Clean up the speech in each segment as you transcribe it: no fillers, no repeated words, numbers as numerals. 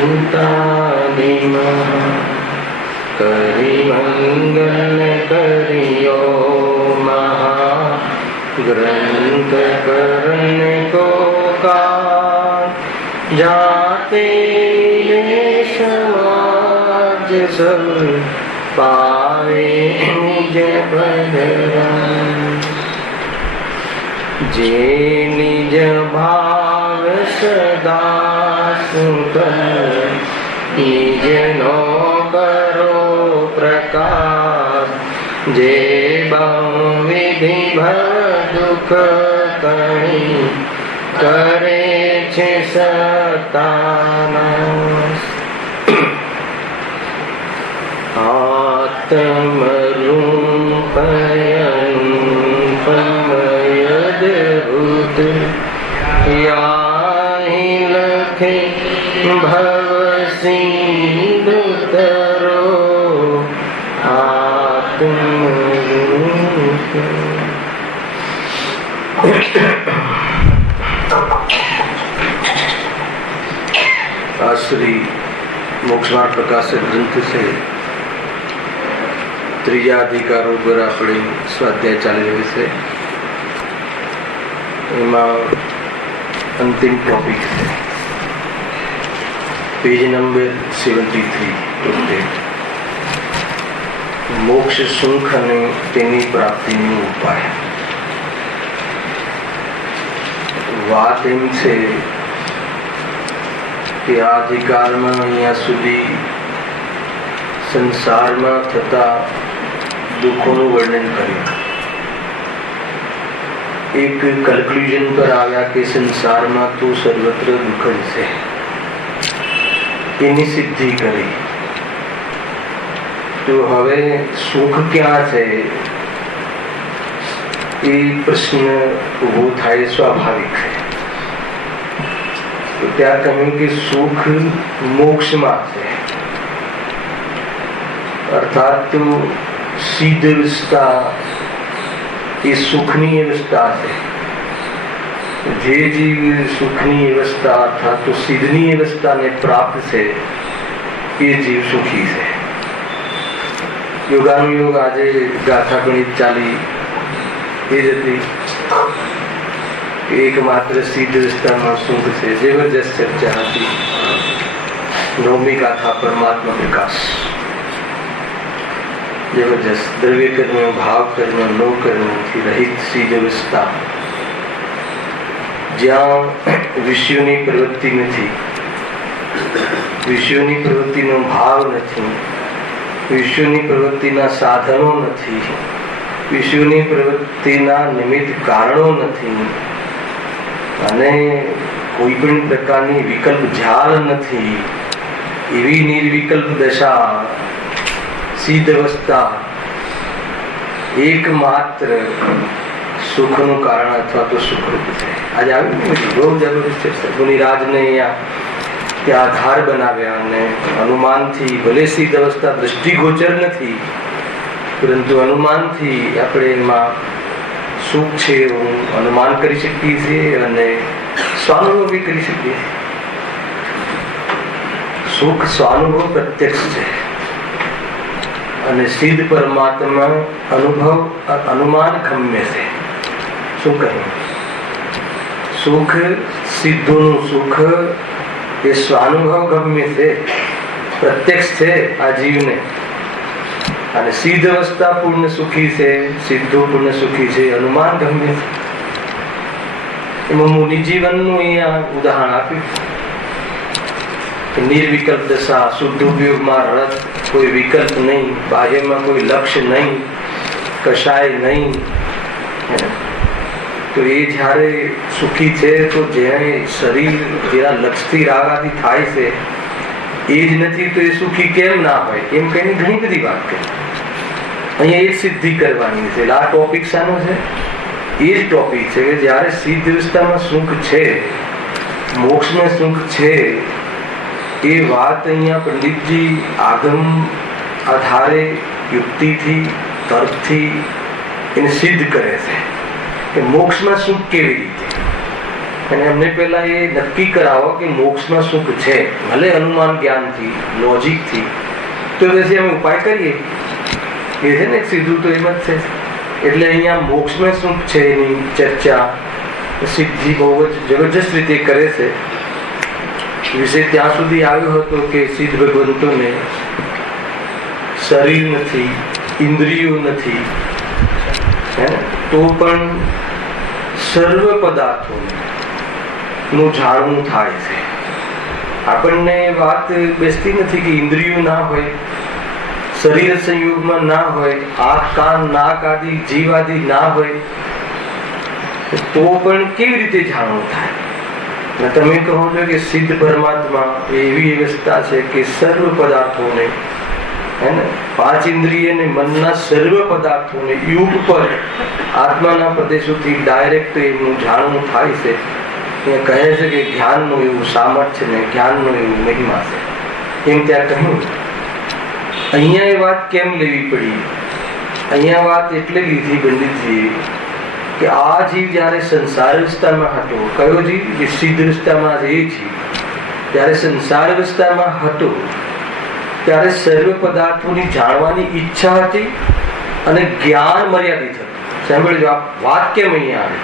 ભૂતાદિમાં કરી મંગલ કર્યો મહા ગ્રંથ કરણ કો કા જાતે સમાજ સબ પાવે નિજ પદરા જે નિજ ભાવ સદા સુખ નિજનો કરો પ્રકાશ જે બહુવિધિ ભવ દુઃખ કણી કરે છે સતાનાશ આત્મરૂપયનુપમયદભૂત યાહિ લખે ભવ સિંધુ તરો આત્મરૂપ. श्री मोक्षमार्ग प्रकाशित ग्रंथ से त्रीजा अधिकारों पर अपने स्वाध्याय चाली रही है. एमा अंतिम टॉपिक है पेज नंबर 73 मोक्ष सुख અને તેની પ્રાપ્તિનો ઉપાય. વાત એમ છે કે આ અધિકારમાં અહીંયા સુધી સંસારમાં થતા દુઃખોનું વર્ણન કર્યું. એક કન્ક્લુઝન પર આવ્યા કે સંસારમાં તો સર્વત્ર દુઃખ જ છે. એની સિદ્ધિ કરી. તો હવે સુખ ક્યાં છે એ પ્રશ્ન ઉભો થાય સ્વાભાવિક છે. તો ત્યાં કહ્યું કે સુખ મોક્ષમાં છે. અર્થાત તો સિદ્ધ અવસ્થા એ સુખની અવસ્થા છે. જે જીવ સુખની અવસ્થા અર્થાત તો સિદ્ધની અવસ્થાને પ્રાપ્ત છે એ જીવ સુખી છે. યોગાનુયોગ આજે ગાથા ગણિત ચાલી એ જ હતી. એકમાત્ર સિદ્ધ અવસ્થામાં સુખ છે. જબરજસ્ત ચર્ચા હતી. નવમી ગાથા પરમાત્મા પ્રકાશ જબરજસ્ત. દ્રવ્ય કર્મ ભાવ કર્મ નો કર્મથી રહિત સિદ્ધ અવસ્થા જ્યાં વિષયોની પ્રવૃત્તિ નથી, વિષયોની પ્રવૃત્તિનો ભાવ નથી, વિષયોની પ્રવૃત્તિના સાધનો નથી, વિષયોની પ્રવૃત્તિના નિમિત્ત કારણો નથી અને કોઈ પણ પ્રકારની વિકલ્પ ઝાલ નથી. એવી નિર્વિકલ્પ દશા સિદ્ધ અવસ્થા એકમાત્ર સુખનું કારણ અથવા તો સુખરૂપ છે. આજે આવ્યું બહુ જબરદસ્ત છે. મુનિરાજને અહીંયા ત્યાં આધાર બનાવ્યા અને અનુમાનથી ભલે સિદ્ધ અવસ્થા દ્રષ્ટિગોચર નથી પરંતુ અનુમાનથી આપણે એમાં સુખ છે એવું અનુમાન કરી શકીએ છીએ અને સ્વાનુભવ બી કરી શકીએ છીએ. સુખ સ્વાનુભવ પ્રત્યક્ષ છે અને સિદ્ધ પરમાત્મા અનુભવ અનુમાન ગમ્ય છે. શું કહ્યું? સુખ સિદ્ધોનું સુખ એ સ્વાનુભવ ગમ્ય છે, પ્રત્યક્ષ છે આ જીવને. અને સિદ્ધ અવસ્થા પૂર્ણ સુખી છે, સિદ્ધો પૂર્ણ સુખી છે, અનુમાન ગમ્ય છે. એમાં મુનિ જીવનનું અહીંયા ઉદાહરણ આપ્યું. નિર્વિકલ્પ દશા, શુદ્ધ ઉપયોગમાં રથ, કોઈ વિકલ્પ નહીં, બાહ્યમાં કોઈ લક્ષ્ય નહીં, કશાય નહીં. તો એ જ્યારે સુખી છે તો જેને શરીર જેના લક્ષ્યથી રાગાથી થાય છે એ જ નથી તો એ સુખી કેમ ના હોય? એમ કહીને ઘણી બધી વાત કરી. અહીંયા એ સિદ્ધિ કરવાની છે. આ ટોપિક શાનો છે? એ જ ટોપિક છે કે જ્યારે સિદ્ધ અવસ્થામાં સુખ છે, મોક્ષમાં સુખ છે, એ વાત અહીંયા પંડિતજી આગમ આધારે યુક્તિથી તર્કથી એને સિદ્ધ કરે છે કે મોક્ષમાં સુખ કેવી રીતે. અને એમને પહેલા એ નક્કી કરાવો કે મોક્ષમાં સુખ છે, ભલે અનુમાન જ્ઞાનથી, લોજિકથી, તો પછી અમે ઉપાય કરીએ. એ છે ને સીધું તો એમ જ છે. એટલે અહીંયા મોક્ષમાં સુખ છે એની ચર્ચા સિદ્ધિ બહુ જ જબરજસ્ત રીતે કરે છે. વિષય ત્યાં સુધી આવ્યો હતો કે સિદ્ધ ભગવંતોને શરીર નથી, ઇન્દ્રિયો નથી, તો પણ સર્વ પદાર્થોનું જાણવું થાય છે. આપણને વાત બેસતી નથી કે ઇન્દ્રિયો ના હોય, શરીર સંયોગમાં ના હોય, આંખ કાન નાક આદિ જીવ આદિ ના હોય, તો પણ કેવી રીતે જાણવું થાય? તમે કહો છો કે સિદ્ધ પરમાત્મા એવી વ્યવસ્થા છે કે સર્વ પદાર્થોને, હે ને, પાંચ ઇન્દ્રિય ને મનના સર્વ પદાર્થોને યુગ પર આત્માના પ્રદેશોથી ડાયરેક્ટ એમનું જાણવું થાય છે. એ કહે છે કે જ્ઞાનનું એવું સામર્થ્ય ને જ્ઞાનનું એવું મહિમા છે. એમ ત્યાં કહ્યું. અહીંયા એ વાત કેમ લેવી પડી? અહીંયા વાત એટલે લીધી પંડિતજી કે આ જીવ જયારે સંસાર અવસ્થામાં હતો, કયો જીવ? જે સિદ્ધ અવસ્થામાં એ જીવ જયારે સંસાર અવસ્થામાં હતો ત્યારે સર્વ પદાર્થોની જાણવાની ઈચ્છા હતી અને જ્ઞાન મર્યાદિત હતું. સાંભળજો, આ વાત કેમ અહીંયા આવી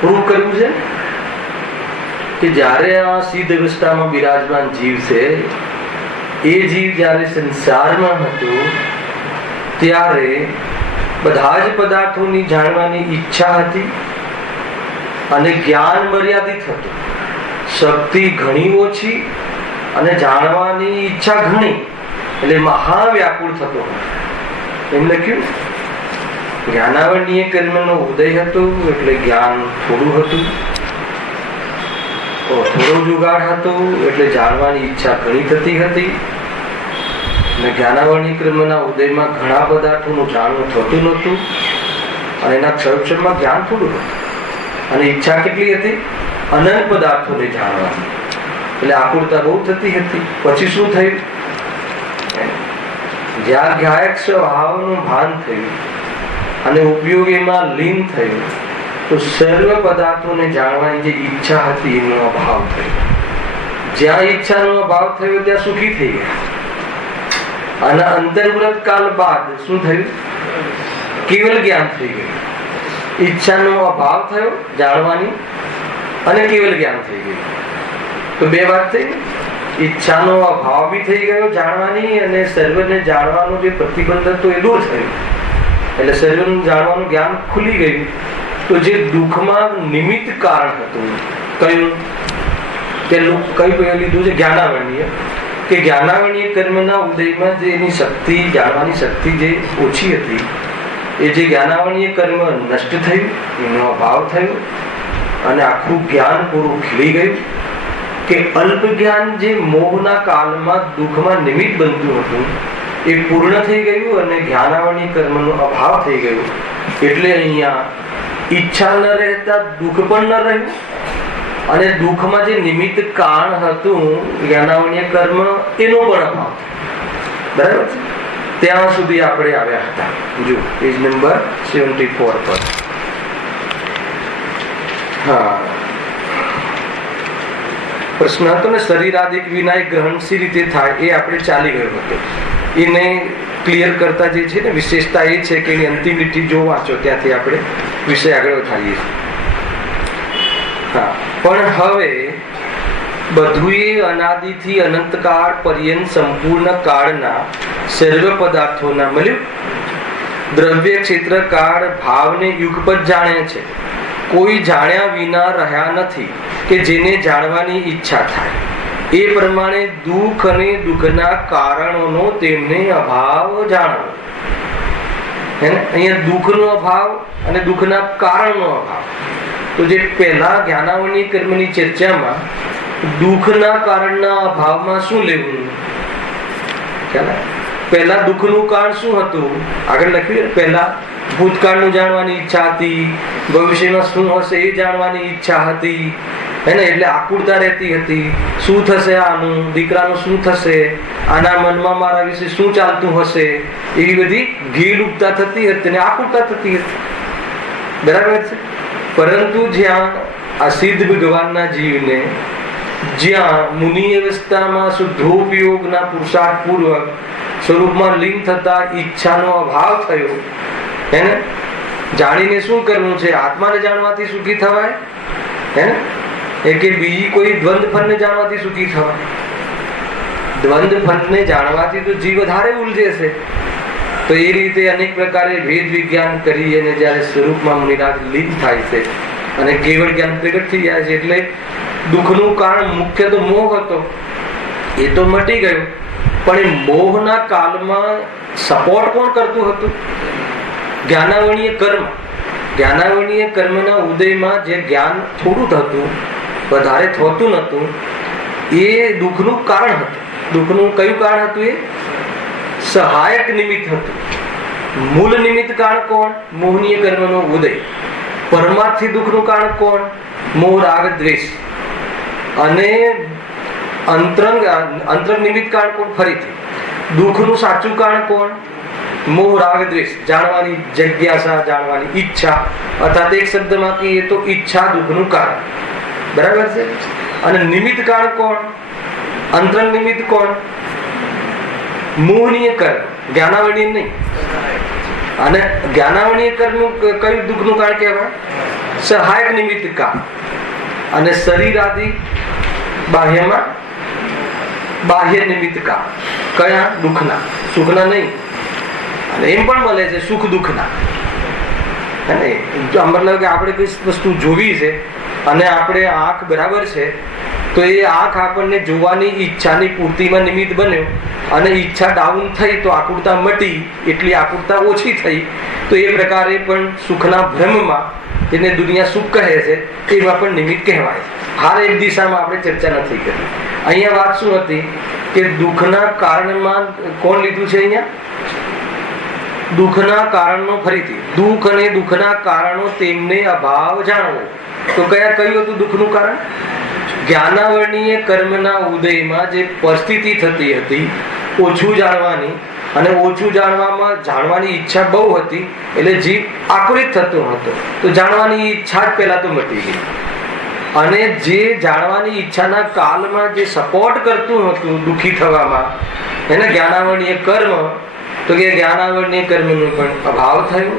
પ્રૂવ કર્યું છે કે જયારે આ સિદ્ધ અવસ્થામાં બિરાજમાન જીવ છે, એ જીવ જયારે સંસારમાં હતો ત્યારે બધા જ પદાર્થોની જાણવાની ઈચ્છા હતી અને જ્ઞાન મર્યાદિત હતું. શક્તિ ઘણી ઓછી અને જાણવાની ઈચ્છા ઘણી, એટલે મહાવ્યાકુળ થતો. એમ લખ્યું. જ્ઞાનાવરણીય કર્મનો ઉદય હતો એટલે જ્ઞાન થોડું હતું, થોડો જુગાડ હતો એટલે જાણવાની ઈચ્છા ઘણી થતી હતી. અને જ્ઞાનાવરણી ક્રમના ઉદયમાં ઘણા પદાર્થોનું જાણવું થતું નહોતું અને એના ક્ષરક્ષરમાં જ્ઞાન થોડું હતું અને ઈચ્છા કેટલી હતી? અનંત પદાર્થોને જાણવાની. એટલે આકુરતા બહુ થતી હતી. પછી શું થયું? જ્યાં ગાયક સ્વભાવનું ભાન થયું અને ઉપયોગ એમાં લીન થયું, તો સર્વ પદાર્થોને જાણવાની જે ઈચ્છા હતી એનો અભાવ થયો. જ્યાં ઈચ્છાનો અભાવ થયો ત્યાં સુખી થઈ ગયા. અને અંતર્વ્રત કાલ બાદ શું થયું? કેવલ જ્ઞાન થઈ ગયું. ઈચ્છાનો અભાવ થયો જાણવાની અને કેવલ જ્ઞાન થઈ ગયું. તો બે વાત થઈ. ઈચ્છાનો અભાવ બી થઈ ગયો જાણવાની, અને સર્વને જાણવાનું જે પ્રતિબંધ હતો એ દૂર થયું. એટલે સર્વનું જાણવાનું જ્ઞાન ખુલી ગયું. તો જે દુઃખમાં નિમિત્ત કારણ હતું, કયું? કે કઈ પહેલું લીધું છે? જ્ઞાનાવરણીય. કે જ્ઞાનાવરણીય કર્મના ઉદયમાં જે એની શક્તિ, જાણવાની શક્તિ જે ઓછી હતી, એ જે જ્ઞાનાવરણીય કર્મ નષ્ટ થયું, એનો અભાવ થયો અને આખું જ્ઞાન પૂરું ખીલી ગયું. કે અલ્પ જ્ઞાન જે મોહના કાળમાં દુઃખમાં નિમિત્ત બનતું હતું એ પૂર્ણ થઈ ગયું અને જ્ઞાનાવરણીય કર્મનો અભાવ થઈ ગયો. એટલે અહીંયા ઈચ્છા ન રહેતા દુઃખ પણ ન રહ્યું અને દુઃખમાં જે નિમિત્ત કારણ હતું જ્ઞાનાવરણીય કર્મ, એનો પણ અભાવ. બરાબર છે? ત્યાં સુધી આપણે આવ્યા હતા. જો પેજ નંબર 74 પર. હા, પ્રશ્ન હતો ને શરીરાદિક વિના ગ્રહણ સી રીતે થાય, એ આપણે ચાલી ગયો હતો. એને ક્લિયર કરતા જે છે ને વિશેષતા એ છે કે એની અંતિમ લીટી જો વાંચો ત્યાંથી આપણે વિષય આગળ વધારીએ. હા, પણ હવે બધું અનાદિથી અનંતકાળ પર્યંત સંપૂર્ણ કાળના સર્વ પદાર્થોના મળ્યું દ્રવ્ય ક્ષેત્ર કાળ ભાવને યુગપત જાણે છે. કોઈ જાણ્યા વિના રહ્યા નથી કે જેને જાણવાની ઈચ્છા થાય. એ પ્રમાણે દુઃખ અને દુઃખના કારણોનો તેમને અભાવ જાણવો. અહીંયા દુઃખનો અભાવ અને દુઃખના કારણનો અભાવ. તો જે પહેલા જ્ઞાનાવરણીય કર્મની ચર્ચામાં દુઃખના કારણના અભાવમાં શું લેવું? પહેલા દુઃખનું કારણ શું હતું? આગળ લખ્યું. પહેલા ભૂતકાળનું જાણવાની ઈચ્છા હતી, ભવિષ્યમાં શું હશે એ જાણવાની ઈચ્છા હતી, હે ને? એટલે આકુરતા રહેતી હતી. શું થશે આનું, દીકરાનું શું થશે, આના મનમાં મારા વિશે શું ચાલતું હશે, એવી બધી ઘીલ ઉપતા થતી હતી અને આકુરતા થતી હતી. બરાબર છે? પરંતુ જ્યાં આ સિદ્ધ ભગવાનના જીવને જ્યાં મુનિ અવસ્થામાં શુદ્ધોપયોગના પુરુષાર્થ પૂર્વક સ્વરૂપમાં લીન થતા ઈચ્છાનો અભાવ થયો, હે ને? જાણીને શું કરવું છે? આત્માને જાણવાથી સુખી થવાય, હે ને? એ કે બીજી કોઈ દ્વંદ ફળને જાણવાથી સુખી થવાય? દ્વંદ ફળને જાણવાથી તો જીવ વધારે ઉલઝે છે. તો એ રીતે અનેક પ્રકારે ભેદ વિજ્ઞાન કરી અને જ્યારે સ્વરૂપમાં મુનિરાજ લીન થાય છે અને કેવળ જ્ઞાન પ્રગટ થઈ જાય છે, એટલે દુઃખનું કારણ મુખ્ય તો મોહ હતો, એ તો મટી ગયો. પણ એ મોહના કાળમાં સપોર્ટ કોણ કરતું હતું? જ્ઞાનાવર્ણીય કર્મ. જ્ઞાનાવર્ણીય કર્મના ઉદયમાં જે જ્ઞાન થોડું થતું, વધારે થતું નતું, એ દુઃખનું કારણ હતું. દુઃખનું કયું કારણ હતું? એ સહાયક નિમિત્ત હતું. મૂળ નિમિત્ત કારણ કોણ? મોહનીય કર્મનો ઉદય. પરમાર્થી દુઃખનું કારણ કોણ? મોહ, રાગ, દ્વેષ. અને અંતરંગ નિમિત્ત કારણ કોણ? ફરીથી દુઃખનું સાચું કારણ કોણ? મોહ, રાગ, દ્વેષ. જાણવાની જગ્યાસા, જાણવાની ઈચ્છા, અર્થાત એક શબ્દમાં કહીએ તો ઈચ્છા દુઃખનું કારણ. બરાબર છે? અને નિમિત્ત કારણ કોણ? અંતરંગ નિમિત્ત કોણ? મોહનીય કર્મ, જ્ઞાનાવર્ણીય નહીં. અને જ્ઞાનાવર્ણીય કર્મનું કયું દુઃખનું કારણ કહેવાય? સહાયક નિમિત્ત કારણ. અને શરીર આદિ બાહ્યમાં બાહ્ય નિમિત્ત કારણ. કયા? દુઃખના, સુખના નહીં. અને એમ પણ મળે છે સુખ દુઃખના, હે ને? મતલબ કે આપણે કોઈ વસ્તુ જોવી છે અને આપણે આંખ બરાબર છે, તો એ આંખ આપણને જોવાની ઈચ્છાની પૂર્તિમાં નિમિત્ત બન્યો, અને ઈચ્છા ડાઉન થઈ તો આકુરતા મટી, એટલી આકુરતા ઓછી થઈ. તો એ પ્રકારે પણ સુખના ભ્રમમાં, એને દુનિયા સુખ કહે છે, એમાં પણ નિમિત્ત કહેવાય. હાલ એક દિશામાં આપણે ચર્ચા નથી કરી. અહીંયા વાત શું હતી કે દુઃખના કારણમાં કોણ લીધું છે? અહીંયા દુઃખના કારણનો, ફરીથી દુઃખ અને દુઃખના કારણો તેમને અભાવ જાણવો. તો કયું હતું દુઃખનું કારણ? જ્ઞાનાવર્ણીય કર્મના ઉદયમાં જે પરિસ્થિતિ થતી હતી ઓછું જાણવાની, અને ઓછું જાણવાની ઈચ્છા બહુ હતી, એટલે જીવ આકુરિત થતો હતો. તો જાણવાની ઈચ્છા જ પહેલા તો મટી ગઈ. અને જે જાણવાની ઈચ્છાના કાલમાં જે સપોર્ટ કરતું હતું દુઃખી થવામાં, એને જ્ઞાનાવર્ણીય કર્મ, તો કે જ્ઞાનાવર્ણીય કર્મનો પણ અભાવ થયો.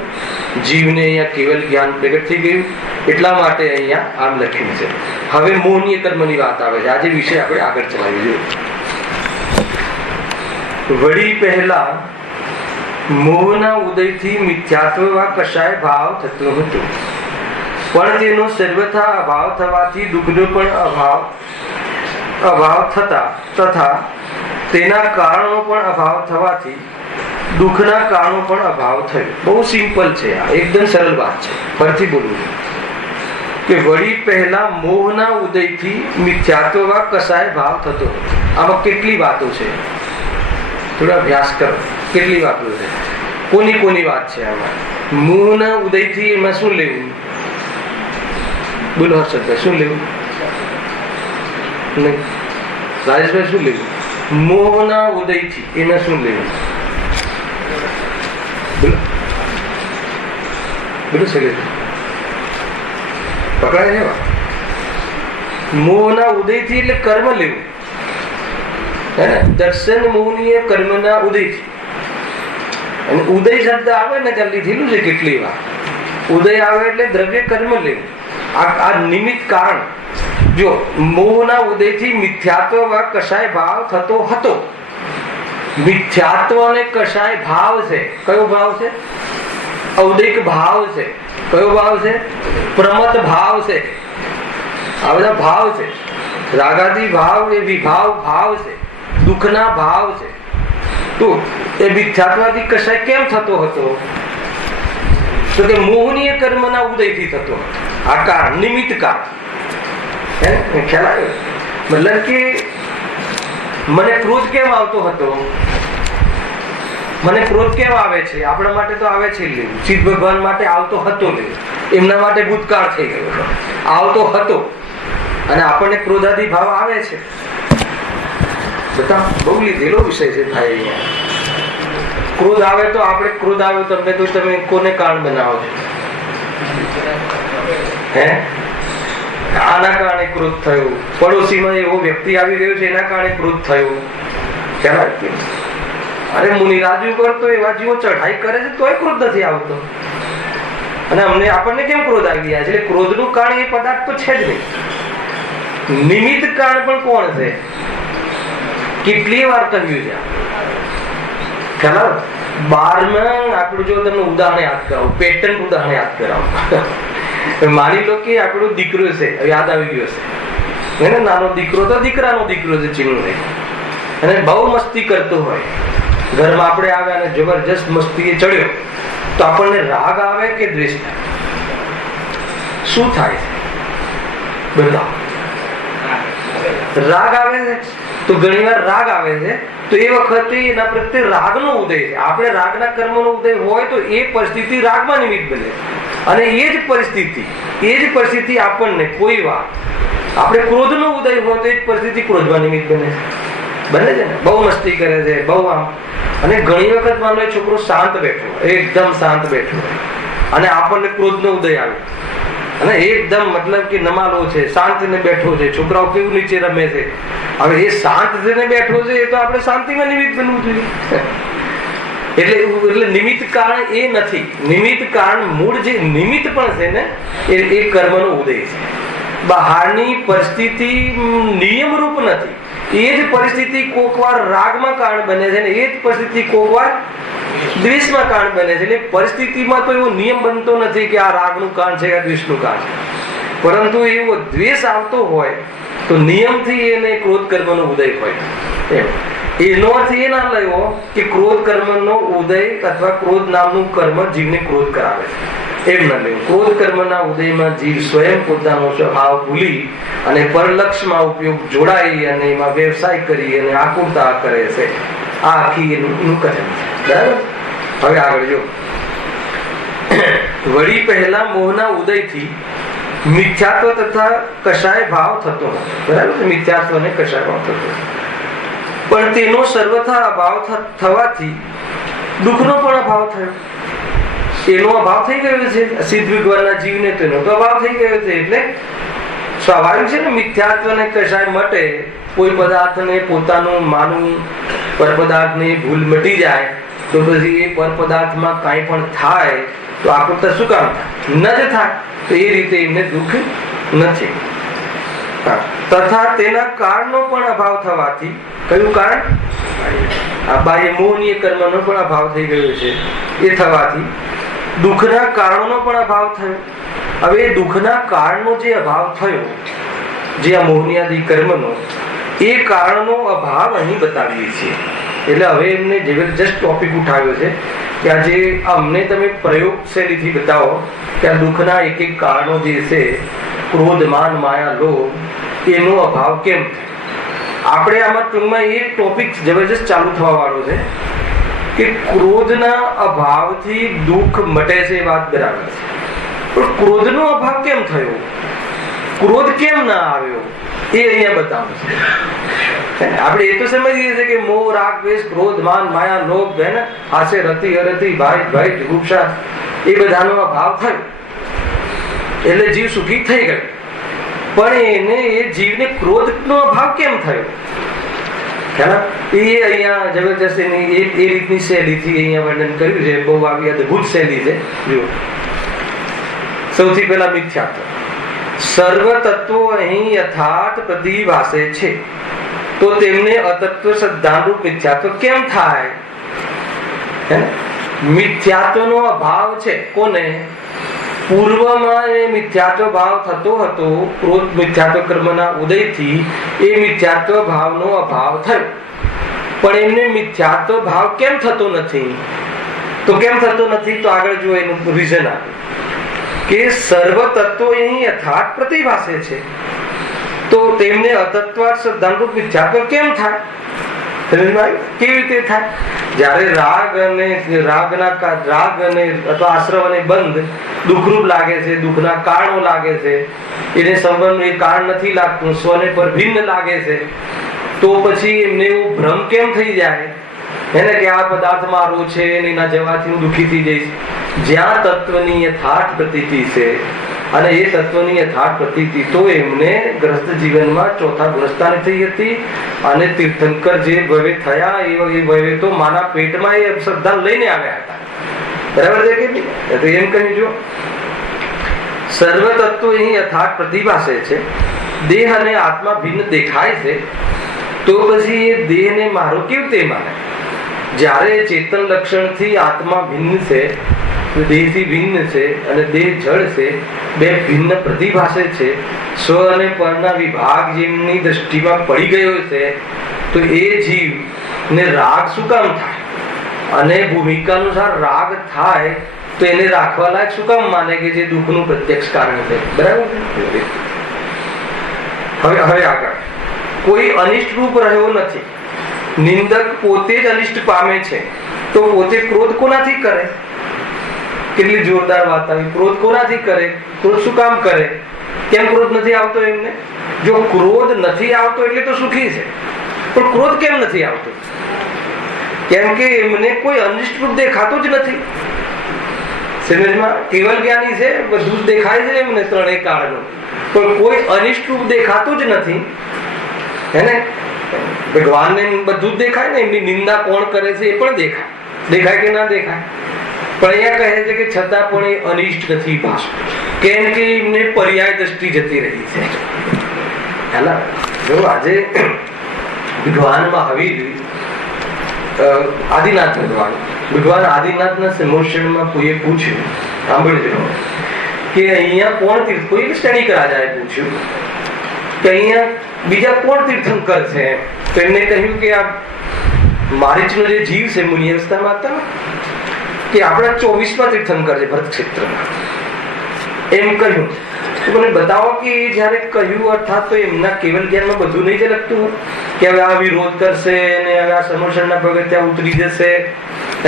જીવને અહીંયા કેવલ જ્ઞાન પ્રગટ થઈ ગયું. એટલા માટે અહીંયા આમ લખ્યું છે. હવે મોહનીય કર્મની વાત આવે છે. આજે વિષય આપણે આગળ ચલાવી જોઈએ. વળી પહેલા મોહના ઉદયથી મિથ્યાત્વ કશાય ભાવ થતો હતો, પણ તેનો સર્વથા અભાવ થવાથી દુઃખનો પણ અભાવ થતા તથા તેના કારણો પણ અભાવ થવાથી દુઃખના કારણો પણ અભાવ થયો. બહુ સિમ્પલ છે, આ એકદમ સરળ વાત છે. ફરીથી બોલું કે વળી પહેલા મોહના ઉદયથી મિથ્યાત્વ કશાય ભાવ થતો હતો. આમાં કેટલી વાતો છે? થોડા અભ્યાસ કરો. કેટલી વાતો છે? કોની વાત છે આમાં? મોહના ઉદયથી એમાં શું લેવું? બોલો હર્ષદભાઈ, શું લેવું? નહીં, રાજેશભાઈ શું લેવું? મોહના ઉદયથી એમાં શું લેવું? બોલો બોલો શૈલેષભાઈ, પકડાય છે? મોહના ઉદયથી એટલે કર્મ લેવું, હે ને? દર્શન મોહનીય કર્મના ઉદયથી. અને ઉદય શબ્દ આવે ને જલ્દી થયેલું છે કેટલી વાર. ઉદય આવે એટલે દ્રવ્ય કર્મ લેવું. આ નિમિત્ત કારણ. જો મોહના ઉદયથી મિથ્યાત્વ કશાય ભાવ થતો હતો. મિથ્યાત્વ અને કશાય ભાવ છે. કયો ભાવ છે? ઔદિક ભાવ છે. કયો ભાવ છે? પ્રમત ભાવ છે. આ બધા ભાવ છે. રાગાદી ભાવ એ વિભાવ ભાવ છે, દુઃખના ભાવ છે. તો એ મિથ્યાત્વથી કશાય કેમ થતો હતો? તો કે મોહનીય કર્મના ઉદયથી થતો હતો. આ કારણ, નિમિત્ત કારણ. ખ્યાલ આવ્યો? મતલબ કે મને ક્રોધ કેમ આવતો હતો? મને ક્રોધ કેમ આવે છે? આપણા માટે તો આવે છે લેવું, સિદ્ધ ભગવાન માટે આવતો હતો લેવું, એમના માટે ભૂતકાળ થઈ ગયો, આવતો હતો. અને આપણને ક્રોધાદી ભાવ આવે છે. બધા બહુ લીધેલો વિષય છે ભાઈ. અહીંયા ક્રોધ આવે તો આપણે, ક્રોધ આવે તમને તો તમે કોને કારણ બનાવો છો? હે આના કારણે ક્રોધ થયો, પડોશીમાં એવો વ્યક્તિ આવી ગયો છે એના કારણે ક્રોધ થયો. અરે મુનિરાજુ પર તો એવા જીવો ચઢાઈ કરે છે તોય ક્રોધ નથી આવતો, અને આપણને કેમ ક્રોધ આવી ગયા છે? એટલે ક્રોધનું કારણ એ પદાર્થ તો છે જ નહીં. નિમિત્ત કારણ પણ કોણ છે? કેટલી વાર કહ્યું છે ખ્યાલ? 12માં આપણું જો તમને ઉદાહરણ યાદ કરાવું, પેટર્ન ઉદાહરણ યાદ કરાવું. માની લો કે આપણો દીકરો છે, યાદ આવી ગયો છે, નાનો દીકરો તો દીકરાનો દીકરો છે, ચીનું અને બહુ મસ્તી કરતો હોય, ઘરમાં આપણે આવે અને જબરજસ્ત મસ્તી ચડ્યો તો આપણને રાગ આવે કે દ્વેષ થાય? શું થાય છે? બતાવો. રાગ આવે છે. તો ઘણી વાર રાગ આવે છે તો એ વખતે એના પ્રત્યે રાગનો ઉદય છે. આપણે રાગના કર્મનો ઉદય હોય તો એ પરિસ્થિતિ રાગમાં નિમિત્ત બને, અને એ જ પરિસ્થિતિ આપણને કોઈ વાર આપણે ક્રોધનો ઉદય હોય તો એ જ પરિસ્થિતિ ક્રોધમાં નિમિત્ત બને છે ને? બહુ મસ્તી કરે છે, બહુ આમ. અને ઘણી વખત માનો છોકરો શાંત બેઠો, એકદમ શાંત બેઠો, અને આપણને ક્રોધનો ઉદય આવે, અને એકદમ મતલબ કે નમાલો છે, શાંત ને બેઠો છે. છોકરાઓ કેવું નીચે રમે છે. હવે એ શાંત થઈને બેઠો છે એ તો આપણે શાંતિમાં નિમિત્ત બનવું જોઈએ. એટલે નિમિત્ત કારણ એ નથી. નિમિત્ત કારણ મૂળ જે નિમિત્ત પણ છે ને એ કર્મનો ઉદય છે. બહારની પરિસ્થિતિ નિયમરૂપ નથી. એ જ પરિસ્થિતિ કોક વાર રાગમાં કારણ બને છે ને એ જ પરિસ્થિતિ કોક વાર દ્વેષમાં કારણ બને છે. એટલે પરિસ્થિતિમાં તો એવો નિયમ બનતો નથી કે આ રાગનું કારણ છે કે દ્વેષનું કારણ છે, પરંતુ એવો દ્વેષ આવતો હોય તો નિયમથી એને ક્રોધ કર્મનો ઉદય હોય. એનો અર્થ એ ના લેવો કે ક્રોધ કર્મનો ઉદય અથવા ક્રોધ નામનું કર્મ જીવને ક્રોધ કરાવે છે, એમ ના લેવું. ક્રોધ કર્મના ઉદયમાં જીવ સ્વયં પોતાનો સ્વભાવ ભૂલી અને પરલક્ષમાં ઉપયોગ જોડાઈ અને એમાં વ્યવસાય કરી અને આકુરતા કરે છે. આ આખી એનું કર્મ છે. બરાબર? હવે આગળ જો. વળી પહેલા મોહના ઉદયથી મિથ્યાત્વ તથા કષાય ભાવ થતો હતો. બરાબર? મિથ્યાત્વ અને કષાય ભાવ થતો, પણ તેનો સર્વથા અભાવ થવાથી દુઃખનો પણ અભાવ થયો. એનો અભાવ થઈ ગયો છે સિદ્ધ વિદ્વાનના જીવને, તેનો તો અભાવ થઈ ગયો છે. એટલે સ્વાભાવિક છે ને, મિથ્યાત્વ અને કષાય માટે કોઈ પદાર્થને પોતાનું માનવું, પર પદાર્થની ભૂલ મટી જાય તો પછી એ પર પદાર્થમાં કાંઈ પણ થાય તો આકૃતા શું કામ થાય? ન જ થાય. તો એ રીતે એમને દુઃખ નથી. તથા તેના કારણનો પણ અભાવ થવાથી, કયું કારણ? આ બાહ્ય મોહનીય કર્મનો પણ અભાવ થઈ ગયો છે. એ થવાથી દુઃખના કારણોનો પણ અભાવ થયો. હવે દુઃખના કારણનો જે અભાવ થયો, જે આ મોહનીયાદી કર્મનો, એ કારણનો અભાવ અહીં બતાવીએ છીએ. એટલે હવે એમને જબરજસ્ત ટોપિક ઉઠાવ્યો છે કે આજે અમને તમે પ્રયોગશૈલીથી બતાવો કે આ દુઃખના એક એક કારણો જે છે, ક્રોધ, માન, માયા, લોભ, એનો અભાવ કેમ થાય. આપણે આમાં ટૂંકમાં એ ટોપિક જબરજસ્ત ચાલુ થવા વાળો છે કે ક્રોધના અભાવથી દુઃખ મટે છે, વાત બરાબર છે, પણ ક્રોધનો અભાવ કેમ થયો, ક્રોધ કેમ ના આવ્યો, એ અહીંયા બતાવું છે. આપણે એ તો સમજીએ છીએ કે મોહ, રાગ, દ્વેષ, ક્રોધ, માન, માયા, લોભ, હે ને, હાસ્ય, રતિ, અરતિ, ભય, જુગુપ્સા, એ બધાનો અભાવ થયો એટલે જીવ સુખી થઈ ગયો. પણ એ જીવને ક્રોધનો અભાવ કેમ થયો? એ અહીંયા જબરજસ્ત એ રીતની શૈલીથી અહીંયા વર્ણન કર્યું છે. બહુ આવી અદભુત શૈલી છે. જુઓ, સૌથી પહેલા મિથ્યાત્વ. સર્વ તત્વો અહીં યથાર્થ પ્રતિભાસે છે, તો તેમને અતત્વ સિદ્ધાંતરૂપ મિથ્યાત્વ કેમ થાય? મિથ્યાત્વનો અભાવ છે. કોને? પૂર્વમાં એ મિથ્યાત્વ ભાવ થતો હતો. ક્રોધ મિથ્યાત્વ કર્મના ઉદયથી એ મિથ્યાત્વ ભાવનો અભાવ થયો, પણ એમને મિથ્યાત્વ ભાવ કેમ થતો નથી? તો કેમ થતો નથી? તો આગળ જો એનું રીઝન આપે કે સર્વ તત્વો અહીં યથાર્થ પ્રતિભાસે છે, તો તેમને અતત્વાર્થ સિદ્ધાંતરૂપ મિથ્યાત્વ કેમ થાય? કેવી રીતે થાય? જ્યારે રાગ અને અથવા આશ્રવ અને બંધ દુઃખરૂપ લાગે છે, દુઃખના કારણો લાગે છે, એને સંબંધ એ કારણ નથી લાગતું, સ્વને પર ભિન્ન લાગે છે, તો પછી એમને એવું ભ્રમ કેમ થઈ જાય એને કે આ પદાર્થ મારો છે, એના જવાથી હું દુઃખી થઈ જઈશ. જ્યાં તત્વની યથાર્થ પ્રતીતિ છે અને એ તત્વની યથાર્થ પ્રતીતિ તો એમને ગ્રસ્ત જીવનમાં ચોથા ગુણસ્થાને થઈ હતી. અને તીર્થંકર જે ભવે થયા એ ભવે તો માના પેટમાં એ શ્રદ્ધા લઈને આવ્યા હતા. બરાબર છે કે નહીં? તો એમ કહ્યું જો સર્વ તત્વો અહીં યથાર્થ પ્રતિભાસે છે. દેહ અને આત્મા ભિન્ન દેખાય છે તો પછી એ દેહને મારો કેવી રીતે માને? જ્યારે ચેતન લક્ષણથી આત્મા ભિન્ન છે, દેહથી ભિન્ન છે અને દેહ જળ છે, બે ભિન્ન પ્રતિભાસે છે. સ્વ અને પરના વિભાગ જેમની દ્રષ્ટિમાં પડી ગયો છે તો એ જીવને રાગ શું કામ થાય? અને ભૂમિકા અનુસાર રાગ થાય તો એને રાખવા લાયક શું કામ માને કે જે દુઃખનું પ્રત્યક્ષ કારણ છે? બરાબર. હવે આગળ કોઈ અનિષ્ટ રૂપ રહ્યો નથી. નિંદક પોતે જ અનિષ્ટ પામે છે તો પોતે ક્રોધ કોનાથી કરે? કેટલી જોરદાર વાત આવી. ક્રોધ કોનાથી કરે? ક્રોધ શું કામ કરે? કેમ ક્રોધ નથી આવતો એમને? જો ક્રોધ નથી આવતો એટલે તો સુખી છે, પણ ક્રોધ કેમ નથી આવતો? કેમ કે એમને કોઈ અનિષ્ટ રૂપ દેખાતું જ નથી. સમજમાં? કેવલ જ્ઞાની છે, બધું જ દેખાય છે એમને ત્રણેય કાળનું, પણ કોઈ અનિષ્ટ રૂપ દેખાતું જ નથી. હે ને? ભગવાનને બધું જ દેખાય ને, એમની નિંદા કોણ કરે છે એ પણ દેખાય. દેખાય કે ના દેખાય? પણ અહીંયા કહે છે કે છતાં પણ એ અનિષ્ટ નથી પાછું. કેમ કે એમને પર્યાય દ્રષ્ટિ જતી રહી છે. હેલા જો આજે ભગવાન મહાવીર આદિનાથ ભગવાન આદિનાથના સમોષણમાં કોઈએ પૂછ્યું, સાંભળજો, કે અહીંયા કોણ તીર્થ, કોઈ શ્રેણીક રાજાએ પૂછ્યું કે અહીંયા બીજા કોણ તીર્થંકર છે? તો એમને કહ્યું કે આ મારીચનો જે જીવ છે મુનિ અવસ્થામાં હતા કે આપણા 24મા તીર્થંકર છે ભરત ક્ષેત્રમાં. એમ કહ્યું. તો મને બતાવો કે જયારે કહ્યું અર્થાત તો એમના કેવલ જ્ઞાનમાં બધું નહીં જ લગતું કે હવે આ વિરોધ કરશે અને હવે આ સમર્ષણના પગથિયાં ઉતરી જશે,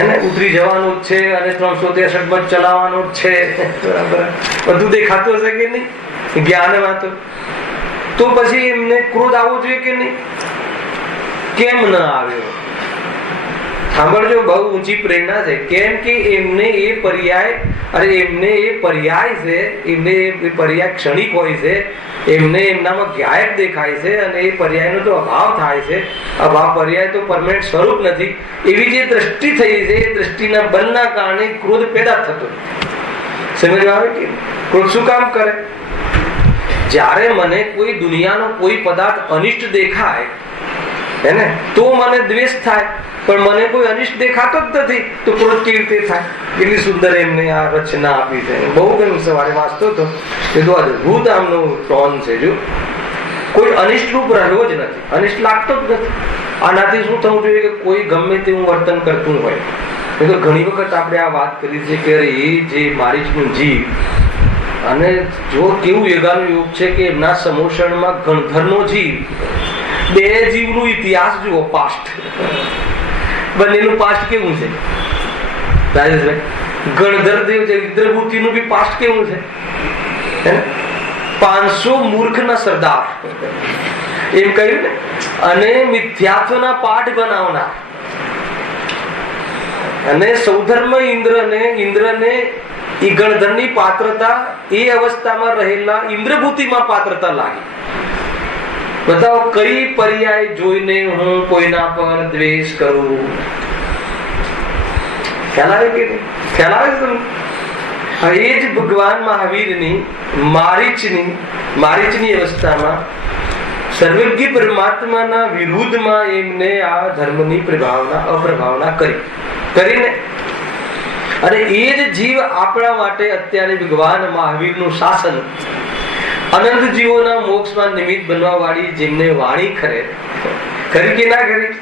એને ઉતરી જવાનું જ છે અને 363 ચલાવવાનું જ છે. બરાબર. બધું દેખાતું હશે કે નહીં જ્ઞાનમાં? તો પછી એમને ક્રોધ આવવો જોઈએ કે નહીં? કેમ ન આવ્યો? સાંભળજો, બહુ ઊંચી પ્રેરણા છે. કેમ કે એમને એ પર્યાય, અરે એમને એ પર્યાય છે, એમને એ પર્યાય ક્ષણિક હોય છે, એમને એમનામાં ગાયક દેખાય છે અને એ પર્યાયનો તો અભાવ થાય છે. અભાવ પર્યાય તો પરમેનન્ટ સ્વરૂપ નથી. એવી જે દ્રષ્ટિ થઈ છે એ દ્રષ્ટિના બળના કારણે ક્રોધ પેદા થતો. સમજમાં આવે કે ક્રોધ શું કામ કરે? જ્યારે મને કોઈ દુનિયાનો કોઈ પદાર્થ અનિષ્ટ દેખાય હે ને, તો મને દ્વેષ થાય, પણ મને કોઈ અનિષ્ટ દેખાતો જ નથી તો ક્રોધ કેવી રીતે થાય? કેટલી સુંદર એમને આ રચના આપી છે. બહુ ગયું. સવારે વાંચતો હતો કે તો અદભુત આમનો ટોન છે. જો કોઈ અનિષ્ટ રૂપ રહ્યો જ નથી, અનિષ્ટ લાગતો જ નથી. આનાથી શું થવું જોઈએ કે કોઈ ગમે તેવું વર્તન કરતું હોય. તો ઘણી વખત આપણે આ વાત કરી છે કે એ જે મારીચનું જીવ, અને જો કેવું યોગાનું યોગ છે કે એમના સમોષણમાં ગણધરનો જીવ, બે જીવનું ઇતિહાસ જુઓ, પાસ્ટ, બંનેનું પાસ્ટ કેવું છે રાજેશભાઈ? ગણધર દેવ છે, ઇન્દ્રભૂતિનું બી પાસ્ટ કેવું છે? 500 મૂર્ખના સરદાર એમ કહ્યું ને, અને મિથ્યાત્વના પાઠ બનાવનાર, અને સૌધર્મ ઇન્દ્રને એ ગણધરની પાત્રતા એ અવસ્થામાં રહેલા ઇન્દ્રભૂતિમાં પાત્રતા લાગી. બતાવો કઈ પર્યાય જોઈને હું કોઈના પર દ્વેષ કરું? ખ્યાલ આવે કે નહીં? ખ્યાલ આવે છે તમને? એ જ ભગવાન મહાવીરની મારીચની અવસ્થામાં સર્વજ્ઞ પરમાત્માના વિરુદ્ધમાં એમને આ ધર્મની અપ્રભાવના કરીને, અને એ જ જીવ આપણા માટે અત્યારે ભગવાન મહાવીરનું શાસન, અનંત જીવોના મોક્ષમાં નિમિત્ત બનવા વાળી જેમને વાણી ખરી કે ના ખરી?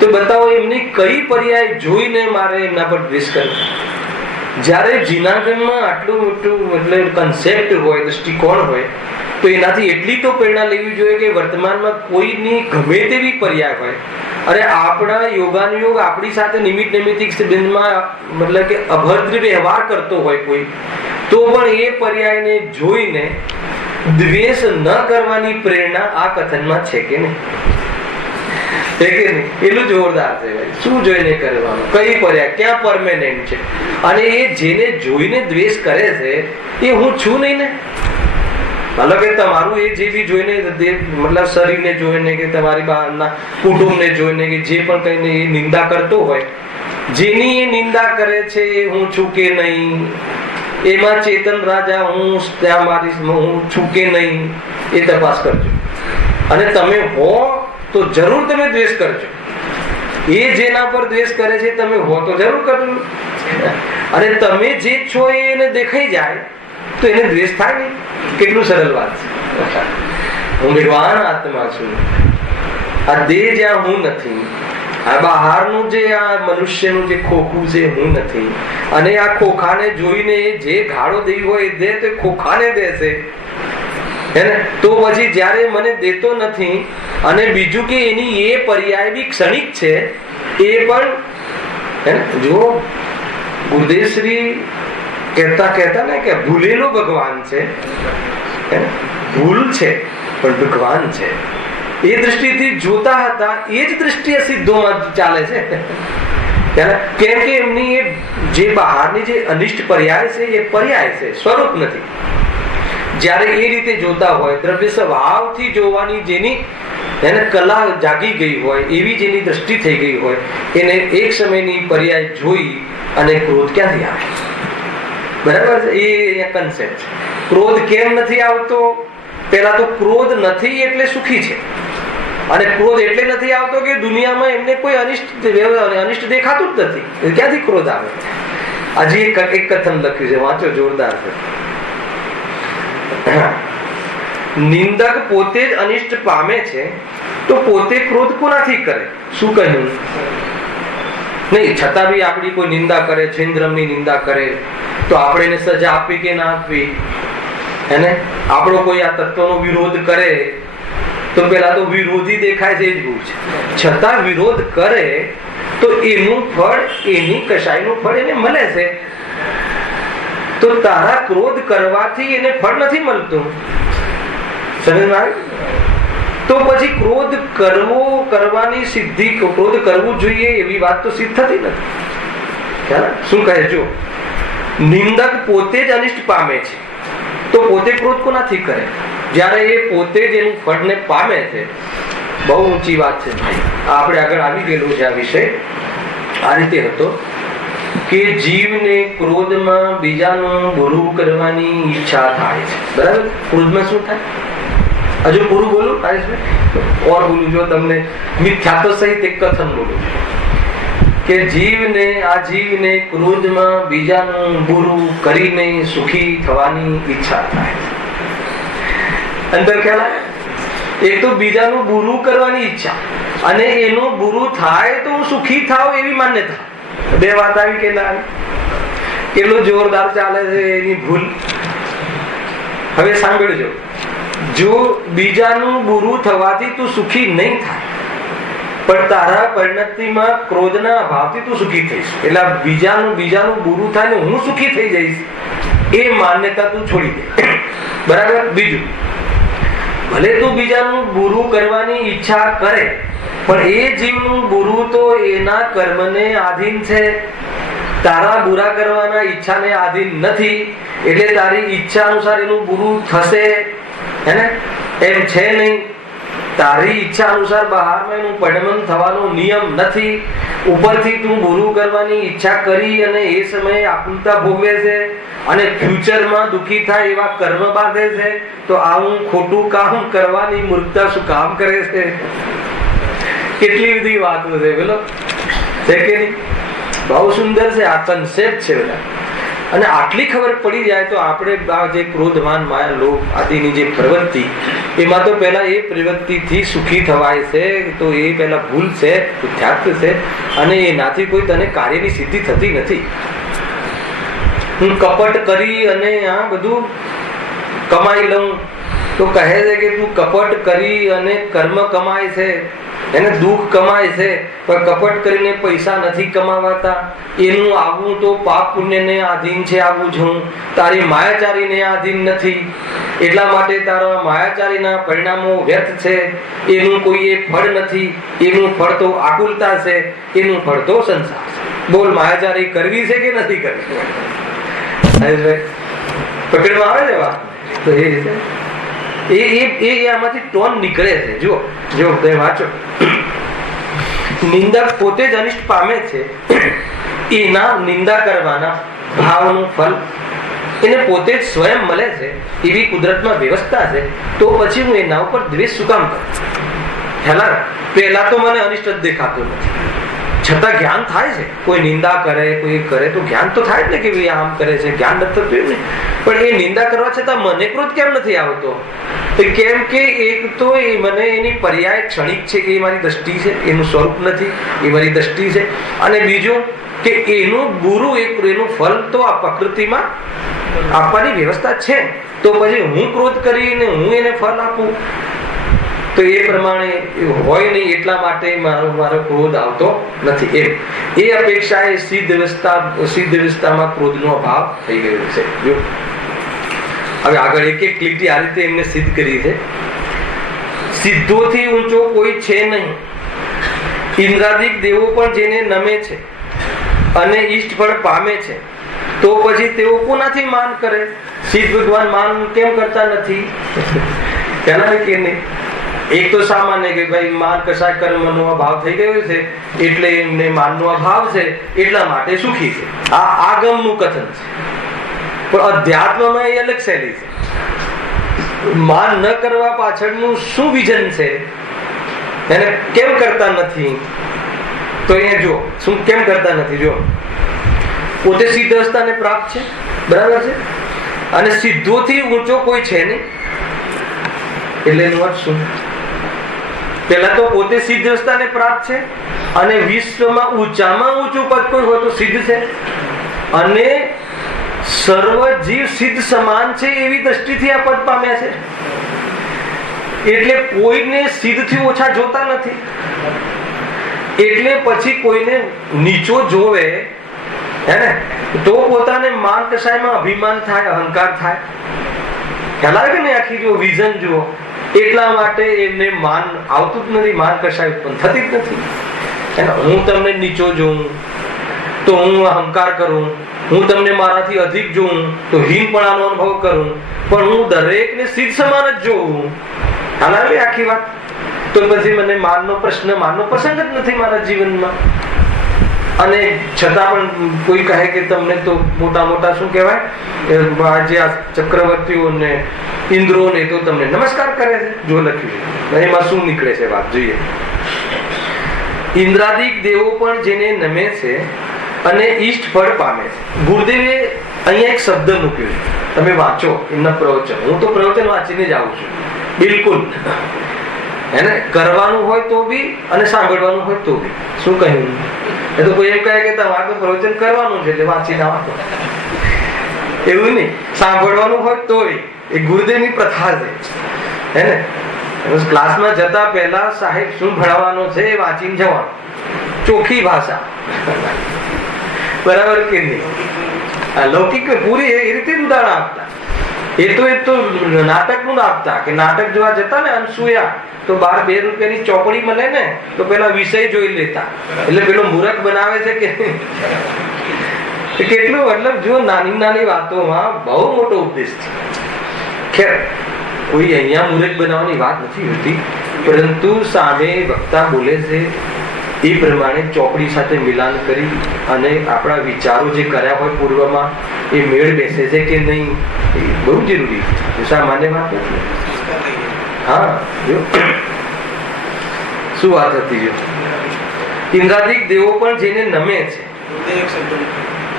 તો બતાવો એમની કઈ પર્યાય જોઈને મારે એમના પર દ્વેષ કરવો? જ્યારે જીનાગમમાં આટલું મોટું મતલબ કન્સેપ્ટ હોય, દૃષ્ટિકોણ હોય, તો એનાથી એટલી તો પ્રેરણા લેવી જોઈએ કે વર્તમાનમાં કોઈની ગમે તેવી પર્યાય હોય, અને આપણા યોગાનુયોગ આપણી સાથે નિમિત્તિક સંબંધમાં મતલબ કે અભદ્ર વ્યવહાર કરતો હોય કોઈ, તો પણ એ પર્યાયને જોઈને દ્વેષ ન કરવાની પ્રેરણા આ કથનમાં છે કે નહીં? કે નહીં? એટલું જોરદાર છે ભાઈ. શું જોઈને કરવાનું, કઈ પર્યા, ક્યાં પરમેનન્ટ છે? અને એ જેને જોઈને દ્વેષ કરે છે એ હું છું નહીં ને. મતલબ કે તમારું એ જે બી જોઈને મતલબ શરીરને જોઈને કે તમારી બહારના કુટુંબને જોઈને કે જે પણ કઈને એ નિંદા કરતો હોય, જેની એ નિંદા કરે છે એ હું છું કે નહીં, એમાં ચેતન રાજા હું ત્યાં મારી હું છું કે નહીં, એ તપાસ કરજો. અને તમે હો તો જરૂર તમે દ્વેષ કરજો. એ જેના પર દ્વેષ કરે છે તમે હો તો જરૂર કરજો. અને તમે જે છો એને દેખાઈ જાય તો એને દ્વેષ થાય નહીં. કેટલું સરળ વાત છે. હું ભગવાન આત્મા છું. આ દેહ જ્યાં હું નથી, આ બહારનું જે આ મનુષ્યનું જે ખોખું છે હું નથી. અને આ ખોખાને જોઈને જે ગાળો દેવી હોય એ દે તો ખોખાને દેશે હે ને. તો પછી જ્યારે મને દેતો નથી અને બીજું કે એની એ પર્યાય બી ક્ષણિક છે એ પણ હે ને. જો ગુરુદેવશ્રી કહેતા ને કે ભૂલેલો ભગવાન છે, ભૂલ છે પણ ભગવાન છે. એ દ્રષ્ટિથી જોતા હતા, એ જ દ્રષ્ટિએ સિદ્ધોમાં ચાલે છે. કેમ કે એમની એ જે બહારની જે અનિષ્ટ પર્યાય છે એ પર્યાય છે, સ્વરૂપ નથી. જ્યારે એ રીતે જોતા હોય, દ્રવ્ય સ્વભાવથી જોવાની જેની એને કલા જાગી ગઈ હોય, એવી જેની દ્રષ્ટિ થઈ ગઈ હોય, એને એક સમયની પર્યાય જોઈ અને ક્રોધ ક્યાંથી આવે? બરાબર છે. એ અહીંયા કન્સેપ્ટ છે. ક્રોધ કેમ નથી આવતો? પેલા તો ક્રોધ નથી એટલે સુખી છે. અને ક્રોધ એટલે નથી આવતો કે દુનિયામાં એમને કોઈ અનિષ્ટ દેખાતું જ નથી. ક્યાંથી ક્રોધ આવે? હજી એક કથન લખ્યું છે, વાંચો, જોરદાર છે. નિંદક પોતે જ અનિષ્ટ પામે છે તો પોતે ક્રોધ કોનાથી કરે? શું કહ્યું? નહીં, છતાં બી આપણી કોઈ નિંદા કરે, છેન્દ્રમની નિંદા કરે તો આપણે એને સજા આપવી કે ના આપવી? એને આપણો કોઈ આ તત્વનો વિરોધ કરે તો પેલા તો વિરોધી દેખાય છે, એ જ ભૂલ છે. છતાં વિરોધ કરે તો એનું ફળ, એની કશાયનું ફળ એને મળે છે. તો તારા ક્રોધ કરવાથી એને ફળ નથી મળતું. સમજમાં આવે? તો પછી ક્રોધ કરવાની સિદ્ધિ, ક્રોધ કરવું જોઈએ એવી વાત તો સિદ્ધ થતી નથી. શું કહે? જો નિંદક પોતે જ અનિષ્ટ પામે છે તો પોતે ક્રોધ કોનાથી કરે? જ્યારે એ પોતે જ એનું ફળને પામે છે. બહુ ઊંચી વાત છે ભાઈ. આપણે આગળ આવી ગયેલું છે આ વિષય. આ રીતે હતો કે જીવને ક્રોધમાં બીજાનું બુરું કરવાની ઈચ્છા થાય છે. બરાબર? ક્રોધમાં શું થાય? હજુ પૂરું બોલું ઓર બોલું, જો તમને મિથ્યાત્વ સહિત એક કથન બોલું કે જીવને ક્રોધમાં બીજાનું બુરું કરીને સુખી થવાની ઈચ્છા થાય છે. અંદર ખ્યાલ આવે? એક તો બીજાનું બુરું કરવાની ઈચ્છા, અને એનું બુરું થાય તો હું સુખી થાવ એવી માન્યતા. બે વાત આવી કે ના આવી? કેટલું જોરદાર ચાલે છે એની ભૂલ. હવે સાંભળજો, જો બીજાનું બુરું થવાથી તું સુખી નહીં થાય પણ તારા પરિણતિમાં ક્રોધના અભાવથી તું સુખી થઈશ, એટલે બીજાનું બુરું થાય ને હું સુખી થઈ જઈશ, એ માન્યતા તું છોડી દે. બરાબર? બીજું, ભલે તું બીજાનું બુરું કરવાની ઈચ્છા કરે પણ એ જીવનું બુરું તો એના કર્મને આધીન છે, તારા બુરા કરવાના ઈચ્છાને આધીન નથી. એટલે તારી ઈચ્છા અનુસાર એનું બુરું થશે હેને? એમ છે નહીં. તારી ઈચ્છા અનુસાર બહારમાં એનું પરિણમન થવાનો નિયમ નથી. ઉપરથી તું બુરું કરવાની ઈચ્છા કરી અને એ સમયે આકુલતા ભોગવે છે અને ફ્યુચરમાં દુઃખી થાય એવા કર્મ બાંધે છે. તો આવું ખોટું કામ કરવાની મૂર્ખતા શું કામ કરે છે? કેટલી બધી વાતો છે બોલો, છે કે નહીં? બહુ સુંદર છે આ કન્સેપ્ટ છે બધા. અને આટલી ખબર પડી જાય તો આપણે આ જે ક્રોધમાન માયા લોભ આદિની જે પ્રવૃત્તિ, એમાં તો પહેલા એ પ્રવૃત્તિથી સુખી થવાય છે, તો એ પહેલા ભૂલ છે, મિથ્યાત્વ છે, અને એનાથી કોઈ તને કાર્યની સિદ્ધિ થતી નથી. હું કપટ કરી અને આ બધું કમાઈ લઉં તો કહે છે કે તું કપટ કરી અને કર્મ કમાય છે એને દુઃખ કમાય છે પણ કપટ કરીને પૈસા નથી કમાવાતા. એનું આવવું તો પાપ પુણ્યને આધીન છે. આવું જ હું તારી માયાચારીને આધીન નથી, એટલા માટે તારા માયાચારીના પરિણામો વ્યર્થ છે. એનું કોઈ એ ફળ નથી. એનું ફળ તો આકુલતા છે, એનું ફળ તો સંસાર છે. બોલ, માયાચારી કરવી છે કે નથી કરવી? પકડમાં આવે છે વાત. તો એ રીતે આમાંથી ટોન નીકળે છે. જો તમે વાંચો, નિંદક પોતે જ અનિષ્ટ પામે છે. એના નિંદા કરવાના ભાવનું ફલ એને પોતે જ સ્વયં મળે છે. એવી કુદરતમાં વ્યવસ્થા છે. તો પછી હું એના ઉપર દ્વેષ શું કામ કરું? પહેલા તો મને અનિષ્ટ જ દેખાતું નથી, છતાં જ્ઞાન થાય છે. કોઈ નિંદા કરે, કોઈ કરે તો જ્ઞાન તો થાય જ ને કે ભાઈ આમ કરે છે, જ્ઞાન નથી થતું ને. પણ એ નિંદા કરવા છતાં મને ક્રોધ કેમ નથી આવતો? કેમ કે એક તો એ મને એની પર્યાય ક્ષણિક છે કે એ મારી દ્રષ્ટિ છે, એનું સ્વરૂપ નથી, એ મારી દ્રષ્ટિ છે. અને બીજું કે એનું ગુરુ એનું ફલ તો આ પ્રકૃતિમાં આપવાની વ્યવસ્થા છે. તો પછી હું ક્રોધ કરીને હું એને ફળ આપું તો એ પ્રમાણે હોય નહીં. એટલા માટે મારો ક્રોધ આવતો નથી. એ અપેક્ષા એ સિદ્ધ વ્યવસ્થામાં ક્રોધનો અભાવ થઈ ગયો છે. જો હવે આગળ એક એક લીટી આ રીતે એમને સિદ્ધ કરી છે. સિદ્ધોથી ઊંચો કોઈ છે નહીં. ઇન્દ્રાદિક દેવો પણ જેને નમે છે અને ઈષ્ટ ફળ પામે છે, તો પછી તેઓ કોનાથી માન કરે? સિદ્ધ ભગવાન માન કેમ કરતા નથી? કહેવાય કે નહીં. એક તો સામાન્ય કે ભાઈ માન કશા કર્મનો અભાવ થઈ ગયો છે એટલે એમને માનનો અભાવ છે, એટલા માટે સુખી છે. આ આગમનું કથન છે. પણ અધ્યાત્મમાં એ અલગ શૈલી છે. માન ન કરવા પાછળનું શું વિઝન છે, એને કેમ કરતા નથી? તો અહીંયા જો શું કેમ કરતા નથી. જો પોતે સિદ્ધ અવસ્થાને પ્રાપ્ત છે, બરાબર છે, અને સિદ્ધોથી ઊંચો કોઈ છે નહીં. એટલે એનો અર્થ શું? પેલા તો પોતે સિદ્ધ અવસ્થાને પ્રાપ્ત છે અને વિશ્વમાં ઊંચામાં ઊંચું પદ કોઈ હોય તો સિદ્ધ છે, અને સર્વ જીવ સિદ્ધ સમાન છે એવી દ્રષ્ટિથી આ પદ પામ્યા છે. એટલે કોઈને સિદ્ધથી ઓછા જોતા નથી. એટલે પછી કોઈને નીચો જોવે હે ને તો પોતાને માન કસાયમાં અભિમાન થાય, અહંકાર થાય. ખ્યાલ આવે કે નહીં? આખી જો વિઝન જુઓ. એટલા માટે એમને માન આવતું જ નથી, માન કસાય ઉત્પન્ન થતી જ નથી. હું તમને નીચો જોઉં તો હું અહંકાર કરું, હું તમને મારાથી અધિક જોઉં તો હીનપણાનો અનુભવ કરું, પણ હું દરેકને સિદ્ધ સમાન જ જોઉં. હાલ આવી આખી વાત. તો પછી મને માનનો પ્રસંગ જ નથી મારા જીવનમાં. અને છતાં પણ કોઈ કહે કે તમને તો મોટા મોટા શું કહેવાય જે આ ચક્રવર્તીઓને ઇન્દ્રોને તો તમને નમસ્કાર કરે છે. જો લખ્યું એમાં શું નીકળે છે વાત જોઈએ. ઇન્દ્રાદિક દેવો પણ જેને નમે છે અને ઈષ્ટ ફળ પામે છે. ગુરુદેવે અહીંયા એક શબ્દ મૂક્યો છે, તમે વાંચો એમના પ્રવચન. હું તો પ્રવચન વાંચીને જ આવું છું. બિલકુલ એને કરવાનું હોય તો બી અને સાંભળવાનું હોય તો બી. શું કહ્યું? એ તો કોઈ એમ કહે કે તમારે તો પ્રવચન કરવાનું છે એટલે વાંચીને આવવાનું, એવું નહીં. સાંભળવાનું હોય તો એ ગુરુદેવની પ્રથા છે હે ને. ક્લાસમાં જતા પહેલા સાહેબ શું ભણાવવાનો છે એ વાંચીને જવાનું, ચોખ્ખી ભાષા. બરાબર કે નહીં? લૌકિક પૂરી એ રીતે જ ઉદાહરણ આપતા. એ તો નાટકનું આપતા કે નાટક જોવા જતા ને અનસુયા તો 12 રૂપિયાની ચોપડી મળે ને તો પેલા વિષય જોઈ લેતા. એટલે પેલો મૂર્ખ બનાવે છે કે કેટલું, મતલબ જો નાની નાની વાતોમાં બહુ મોટો ઉપદેશ છે. ખેર કોઈ અહીંયા મૂર્ખ બનાવવાની વાત નથી હોતી, પરંતુ સામે વક્તા બોલે છે એ પ્રમાણે ચોપડી સાથે મિલાન કરી અને આપણા વિચારો જે કર્યા હોય પૂર્વમાં એ મેળ બેસે છે કે નહીં એ બહુ જરૂરી છે. સામાન્ય વાત નથી. હા જો શું વાત હતી. જો ઇન્દ્રાદિક દેવો પણ જેને નમે છે,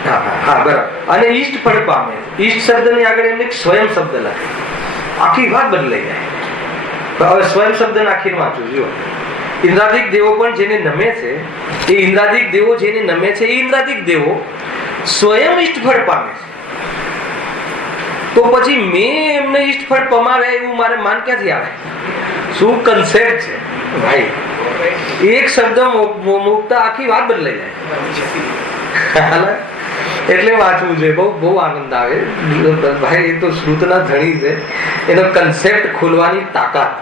હા બરાબર, અને ઈષ્ટ ફળ પામે. ઈષ્ટ શબ્દની આગળ એમને સ્વયં શબ્દ લખે, આખી વાત બદલાઈ જાય. હવે સ્વયં શબ્દ આખી વાંચું. જો ઇન્દ્રાદિક દેવો પણ જેને નમે છે, એ ઇન્દ્રાદિક દેવો જેને નમે છે એ ઇન્દ્રાદિક દેવો સ્વયં ઈષ્ટ ફળ પામે છે. તો પછી મેં એમને ઈષ્ટ ફળ પમાવ્યા એવું મારે માન ક્યાંથી આવે? શું કન્સેપ્ટ છે ભાઈ? એક શબ્દ મૂકતા આખી વાત બદલાઈ જાય. એટલે વાંચવું જોઈએ. બહુ બહુ આનંદ આવે ભાઈ. એ તો શ્રુતના ધણી છે, એનો કન્સેપ્ટ ખોલવાની તાકાત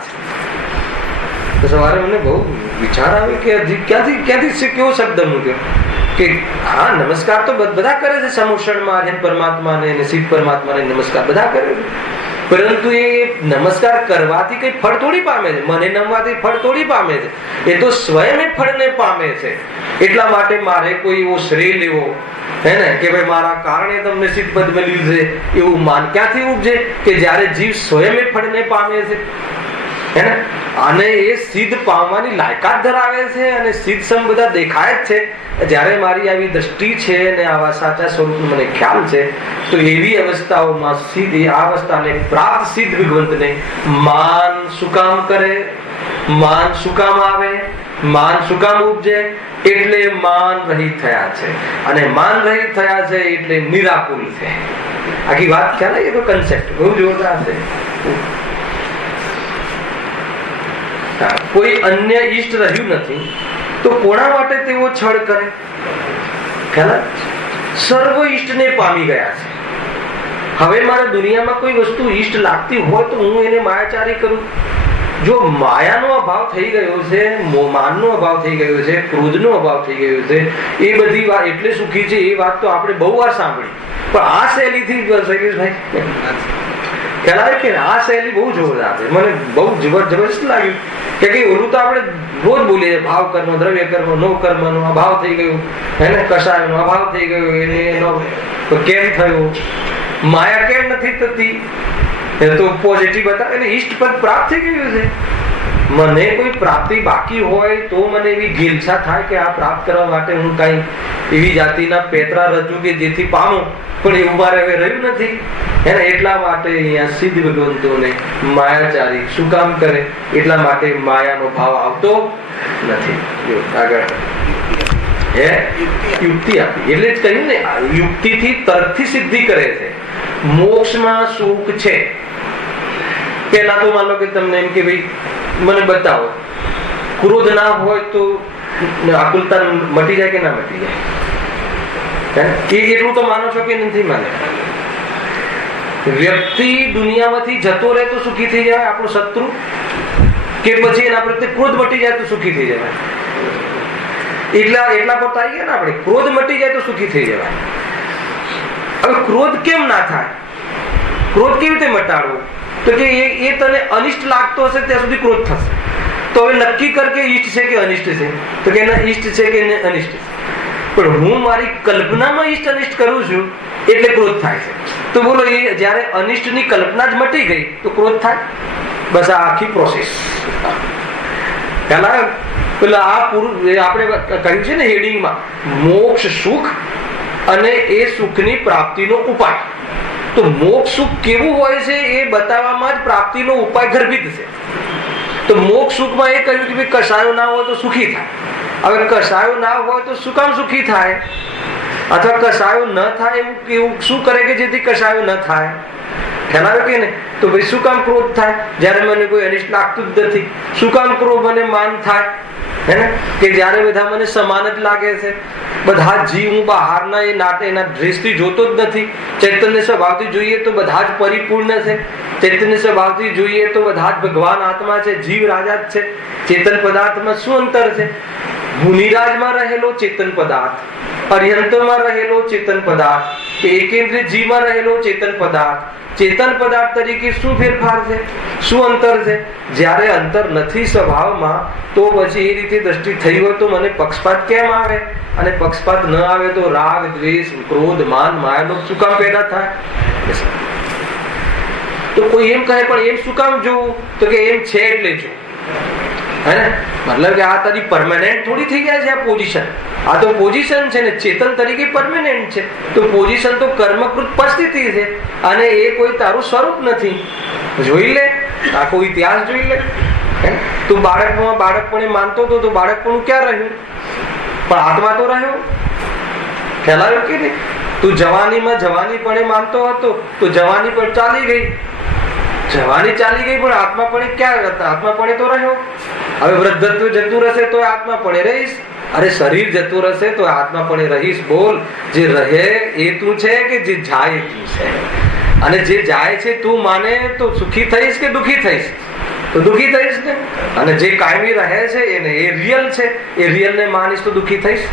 છે. સવારે મને બહુ વિચાર આવે કે ક્યાંથી કેવો શબ્દ મૂક્યો કે હા નમસ્કાર તો બધા કરે છે. સમોષણમાં પરમાત્માને શિવ પરમાત્માને નમસ્કાર બધા કરે છે, પરંતુ એ નમસ્કાર કરવાથી કઈ ફળ થોડી પામે છે. મને નમવાથી ફળ થોડી પામે છે. એ તો સ્વયં એ ફળને પામે છે. એટલા માટે મારે કોઈ એવો શ્રેય લેવો હે ને કે ભાઈ મારા કારણે તમને સિદ્ધ પદ મળ્યું છે એવું માન ક્યાંથી ઉપજે કે જ્યારે જીવ સ્વયં એ ફળને પામે છે હે ને, અને એ સિદ્ધ પામવાની લાયકાત ધરાવે છે અને સિદ્ધ સમ બધા દેખાય જ છે. જ્યારે મારી આવી દ્રષ્ટિ છે અને આવા સાચા સ્વરૂપનો મને ખ્યાલ છે, તો એવી અવસ્થાઓમાં સિદ્ધ આ અવસ્થાને પ્રાપ્ત સિદ્ધ ભગવંતને માન શું કામ કરે, માન શું કામ આવે, માન શું કામ ઉપજે? એટલે માન રહિત થયા છે. અને માન રહિત થયા છે એટલે નિરાકુલ છે. આખી વાત ખ્યાલ આવે? એ તો કન્સેપ્ટ બહુ જોરદાર છે. કોઈ અન્ય ઈષ્ટ રહ્યું નથી તો કોના માટે તેઓ છળ કરે? ખ્યાલ? સર્વ ઈષ્ટને પામી ગયા છે. હવે મારા દુનિયામાં કોઈ વસ્તુ ઈષ્ટ લાગતી હોય તો હું એને માયાચારી કરું? જો માયાનો અભાવ થઈ ગયો છે, માનનો અભાવ થઈ ગયો છે, ક્રોધનો અભાવ થઈ ગયો છે, એ બધી વાત એટલે સુખી છે. એ વાત તો આપણે બહુ વાર સાંભળી, પણ આ શૈલીથી ભાઈ ખ્યાલ આવે કે આ શૈલી બહુ જોરદાર છે. મને બહુ જબરજસ્ત લાગ્યું કે ઓલું તો આપણે રોજ બોલીએ ભાવ કર્મ, દ્રવ્ય કર્મ, નો કર્મનો અભાવ થઈ ગયું હે ને, કષાયનો અભાવ થઈ ગયો, એનો કેમ થયું, માયા કેમ નથી થતી? એ તો પોઝિટિવ બતાવે એટલે ઈષ્ટ પદ પ્રાપ્ત થઈ ગયું છે. મને કોઈ પ્રાપ્તિ બાકી હોય તો મને એવી ગીલછા થાય કે આ પ્રાપ્ત કરવા માટે હું કઈ એવી જાતિના પેતરા રચું કે જેથી પામું, પણ એવું મારે હવે રહ્યું નથી. એને એટલા માટે અહીંયા સિદ્ધ ભગવંતોને માયાચારી શું કામ કરે? એટલા માટે માયાનો ભાવ આવતો નથી. આગળ યુક્તિ આપી એટલે જ કહ્યું ને, યુક્તિથી તર્કથી સિદ્ધિ કરે છે. મોક્ષમાં સુખ છે. પેલા તો માનો કે તમને એમ કે ભાઈ મને બતાવો ક્રોધ ના હોય તો આકુલતા મટી જાય કે ના મટી જાય? એટલું તો માનો છો કે નથી માને? વ્યક્તિ દુનિયામાંથી જતો રહે તો સુખી થઈ જાય આપણો શત્રુ, કે પછી એના પ્રત્યે ક્રોધ મટી જાય તો સુખી થઈ જાય? એટલા પર આવી ગયા ને આપણે, ક્રોધ મટી જાય તો સુખી થઈ જવાય. હવે ક્રોધ કેમ ના થાય? ક્રોધ કેવી રીતે મટાડવો? તો કે એ તને અનિષ્ટ લાગતો હશે ત્યાં સુધી ક્રોધ થશે. તો હવે નક્કી કર કે ઈષ્ટ છે કે અનિષ્ટ છે? તો કે ઈષ્ટ છે કે અનિષ્ટ છે. પણ હું મારી કલ્પનામાં ઈષ્ટ અનિષ્ટ કરું છું એટલે ક્રોધ થાય છે. તો બોલો એ જયારે અનિષ્ટની કલ્પના જ મટી ગઈ તો ક્રોધ થાય? બસ આ આખી પ્રોસેસ. પેલા આપણે કહ્યું છે ને હેડિંગમાં, મોક્ષ સુખ અને એ સુખની પ્રાપ્તિનો ઉપાય. તો મોક્ષ સુખ કેવું હોય છે એ બતાવવામાં જ પ્રાપ્તિનો ઉપાય ગર્ભિત છે. તો મોક્ષ સુખમાં એ કહ્યું કે કસાયો ના હોય તો સુખી થાય. હવે કસાયો ના હોય તો શું કામ સુખી થાય? અથવા કસાયો ન થાય એવું શું કરે કે જેથી કસાયો ન થાય? ખ્યાલ આવે કે નહીં? તો ભાઈ શું કામ ક્રોધ થાય જયારે મને કોઈ અનિષ્ટ લાગતું જ નથી? શું કામ ક્રોધ મને માન થાય હે ને, કે જયારે બધા મને સમાન જ લાગે છે? બધા જીવ હું બહારના એ નાતે એના દ્રષ્ટિ જોતો જ નથી. ચૈતન્ય સ્વભાવથી જોઈએ તો બધા જ પરિપૂર્ણ છે. ચૈતન્ય સ્વભાવથી જોઈએ તો બધા જ ભગવાન આત્મા છે, જીવ રાજા જ છે. ચેતન પદાર્થમાં શું અંતર છે? ભૂનિરાજમાં રહેલો ચેતન પદાર્થ, અર્યંતમાં રહેલો ચેતન પદાર્થ, એકેન્દ્રિય જીવમાં રહેલો ચેતન પદાર્થ, ચેતન પદાર્થ તરીકે શું ફેરફાર છે, શું અંતર છે? જ્યારે અંતર નથી સ્વભાવમાં તો પછી એ રીતે દ્રષ્ટિ થઈ હોય તો મને પક્ષપાત કેમ આવે? અને પક્ષપાત ન આવે તો રાગ, દ્વેષ, ક્રોધ, માન, માયાનો શું કામ પેદા થાય? તો કોઈ એમ કહે પણ એમ શું કામ જોવું? તો કે એમ છે એટલે જો હે ને, મતલબ કે આ તારી પરમાનન્ટ થોડી થઈ ગયા છે આ પોઝિશન. આ તો પોઝિશન છે ને, ચેતન તરીકે પરમાનન્ટ છે. તો પોઝિશન તો કર્મકૃત પરિસ્થિતિ છે અને એ કોઈ તારું સ્વરૂપ નથી. જોઈ લે, આખો ઇતિહાસ જોઈ લે. તું બાળકપણે માનતો હતો તો બાળકપણું ક્યાં રહ્યું? પણ આત્મા તો રહ્યો. ખ્યાલ આવ્યો કે નહીં? તું જવાનીમાં જવાનીપણે માનતો હતો તો જવાની પણ ચાલી ગઈ, જવાની ચાલી ગઈ, પણ આત્માપણે ક્યાં હતા? આત્માપણે તો રહ્યો. હવે વૃદ્ધત્વ જતું રહેશે તો આત્મા પણ રહીશ, અરે શરીર જતું રહેશે તો આત્મા પણ રહીશ. બોલ, જે રહે એ તું છે કે જે જાય એ તું છે? અને જે જાય છે તું માને તો સુખી થઈશ કે દુઃખી થઈશ? તો દુઃખી થઈશ ને. અને જે કાયમી રહે છે એને એ રિયલ છે, એ રિયલ ને માનીશ તો દુઃખી થઈશ.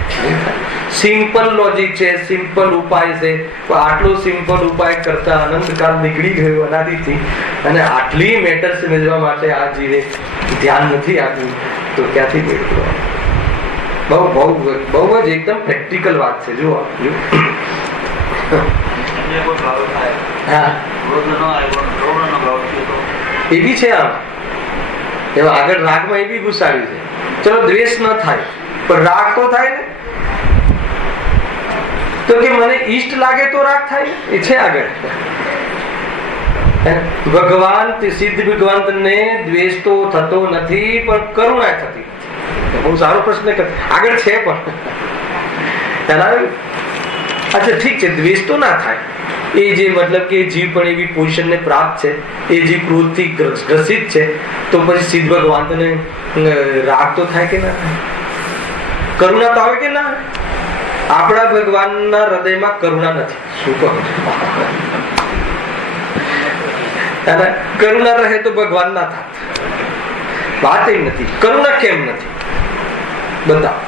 સિમ્પલ લોજિક છે, સિમ્પલ ઉપાય છે. આટલો સિમ્પલ ઉપાય કરતા અનંતકાળ નીકળી ગયો અનાદિથી, અને આટલી મેટર સમજવા માટે આ જીવે ધ્યાન નથી આપ્યું તો ક્યાંથી મેળવ્યું? બહુ બહુ બહુ જ એકદમ પ્રેક્ટિકલ વાત છે. જુઓ એ બી છે આમ એમાં આગળ રાગમાં એ બી ઘુસાડ્યું છે. ચલો દ્વેષ ન થાય પણ રાગ તો થાય ને. તો કે મને ઈષ્ટ લાગે તો રાગ થાય એ છે આગળ. ભગવાન સિદ્ધ ભગવાન ને દ્વેષ તો થતો નથી પણ કરુણા થતી. બહુ સારો પ્રશ્ન આગળ છે પણ અચ્છા ઠીક છે, દ્વેષ તો ના થાય. એ જે મતલબ કે જીવ પણ એવી પોઝિશન ને પ્રાપ્ત છે, એ જીવ ક્રોધથી ગ્રસિત છે, તો પછી સિદ્ધ ભગવાન રાગ તો થાય કે ના થાય? કરુણા તો આવે કે ના? આપણા ભગવાનના હૃદયમાં કરુણા નથી. શું કહો? કરુણા રહે તો ભગવાન ના થાય. વાત એ નથી. કરુણા કેમ નથી બતાવો.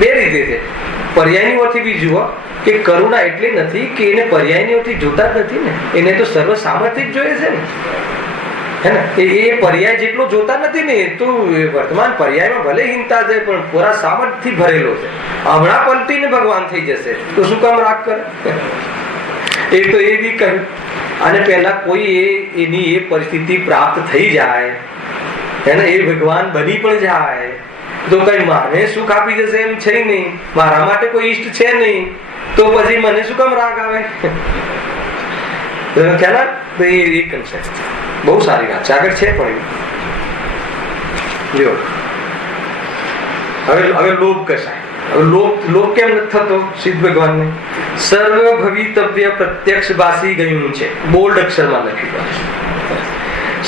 બે રીતે છે. પર્યાયની બી જુઓ કે કરુણા એટલે નથી કે એને પર્યાયની જોતા જ નથી ને, એને તો સર્વ સામર્થ્ય જ જોઈએ છે ને, હે ને? એ પર્યાય જેટલો જોતા નથી ને, તો વર્તમાન પર્યાયમાં ભલે હિંતા છે પણ પૂરા સામર્થ્યથી ભરેલો છે. હમણાં પલટીને ભગવાન થઈ જશે તો શું કામ રાગ કરે? એ તો એ બી કહ્યું. અને પહેલા કોઈ એની એ પરિસ્થિતિ પ્રાપ્ત થઈ જાય, હે ને, એ ભગવાન બની પણ જાય તો કઈ મારે સુખ આપી જશે એમ છે નહીં, મારા માટે કોઈ ઈષ્ટ છે નહીં, તો પછી મને શું કામ રાગ આવે? ખ્યાલ? એ કન્સેપ્ટ બહુ સારી વાત છે. આગળ છે પણ લ્યો હવે લોભ કસાય. હવે લોભ કેમ નથી થતો સિદ્ધ ભગવાનને? સર્વ ભવિતવ્ય પ્રત્યક્ષ ભાસી ગયું છે. બોલ્ડ અક્ષરમાં લખ્યું.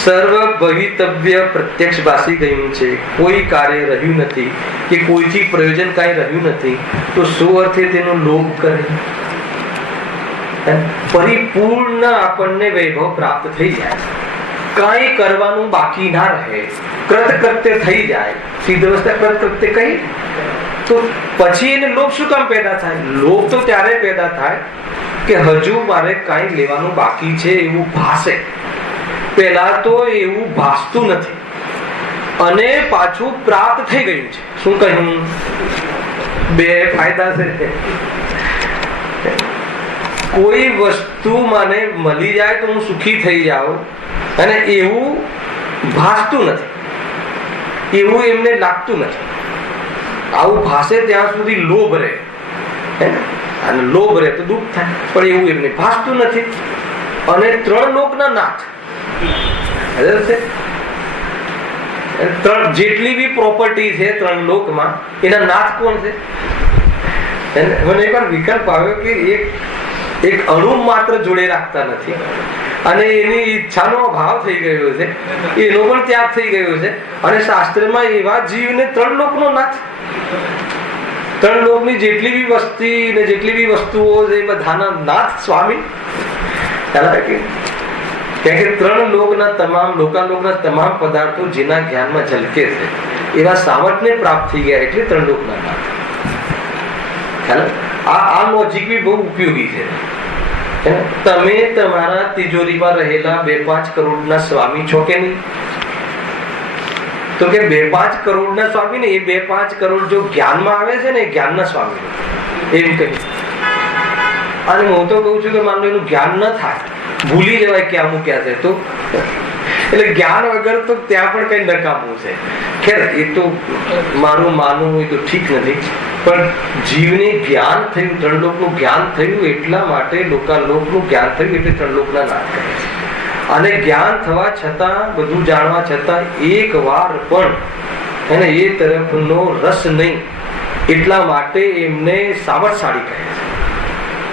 સર્વ ભવિતવ્ય પ્રત્યક્ષ ભાસી ગયું છે. કોઈ કાર્ય રહ્યું નથી કે કોઈથી પ્રયોજન કાંઈ રહ્યું નથી, તો શું અર્થે તેનો લોભ કરે? પરિપૂર્ણ આપણને વૈભવ પ્રાપ્ત થઈ જાય, કાંઈ કરવાનું બાકી ના રહે, કૃતકૃત્ય થઈ જાય. સિદ્ધ અવસ્થા કૃતકૃત્ય કહી તો પછી એને લોભ શું કામ પેદા થાય? લોભ તો ત્યારે પેદા થાય કે હજુ મારે કાંઈ લેવાનું બાકી છે એવું ભાસે. પેલા તો એવું ભાસતું નથી અને પાછું પ્રાપ્ત થઈ ગયું છે. શું કહ્યું? બે ફાયદા છે. કોઈ વસ્તુ મને મળી જાય તો હું સુખી થઈ જાઉં, અને એવું ભાસતું નથી, એવું એમને લાગતું નથી. આવું ભાસે ત્યાં સુધી લોભ રહે, અને લોભ રહે તો દુઃખ થાય, પણ એવું એમને ભાસતું નથી. અને ત્રણ લોકના નાથ, જેટલી બી પ્રોપર્ટી છે ત્રણ લોકમાં, એના નાથ કોણ છે? મને એક વાર વિકલ્પ આવ્યો કે એક અણુ માત્ર જોડે રાખતા નથી, અને એની ઈચ્છાનો અભાવ થઈ ગયો છે, એનો પણ ત્યાગ થઈ ગયો છે. અને શાસ્ત્રમાં એવા જીવને ત્રણ લોકનો નાથ, ત્રણ લોકની જેટલી બી વસ્તી ને જેટલી બી વસ્તુઓ છે એ બધાના નાથ સ્વામી. કે ત્રણ લોકના તમામ લોકાલોકના તમામ પદાર્થો જેના જ્ઞાનમાં ઝલકે છે એવા સામર્થ્યને પ્રાપ્ત થઈ ગયા એટલે ત્રણ લોકના નાથ. આ લોજિક બી બહુ ઉપયોગી છે. તમે તમારા તિજોરીમાં રહેલા 2-5 કરોડના સ્વામી છો કે નહીં? તો કે 2-5 કરોડના સ્વામી ને, એ 2-5 કરોડ જો જ્ઞાનમાં આવે છે ને, એ જ્ઞાનના સ્વામી એમ કહ્યું. અને હું તો કહું છું કે માનો એનું જ્ઞાન ન થાય, ભૂલી જવાય ક્યાં મૂક્યા છે, તો એટલે જ્ઞાન વગર તો ત્યાં પણ કઈ નકામું છે. ખેર એ તો મારું માનવું એ તો ઠીક નથી, પણ જીવને જ્ઞાન થયું, ત્રણ લોકનું જ્ઞાન થયું એટલા માટે લોકાલોકનું જ્ઞાન થયું એટલે ત્રણ લોકના નાથ કરે છે. અને જ્ઞાન થવા છતાં, બધું જાણવા છતાં એક વાર પણ એને એ તરફનો રસ નહીં, એટલા માટે એમને સામર્થશાળી કહે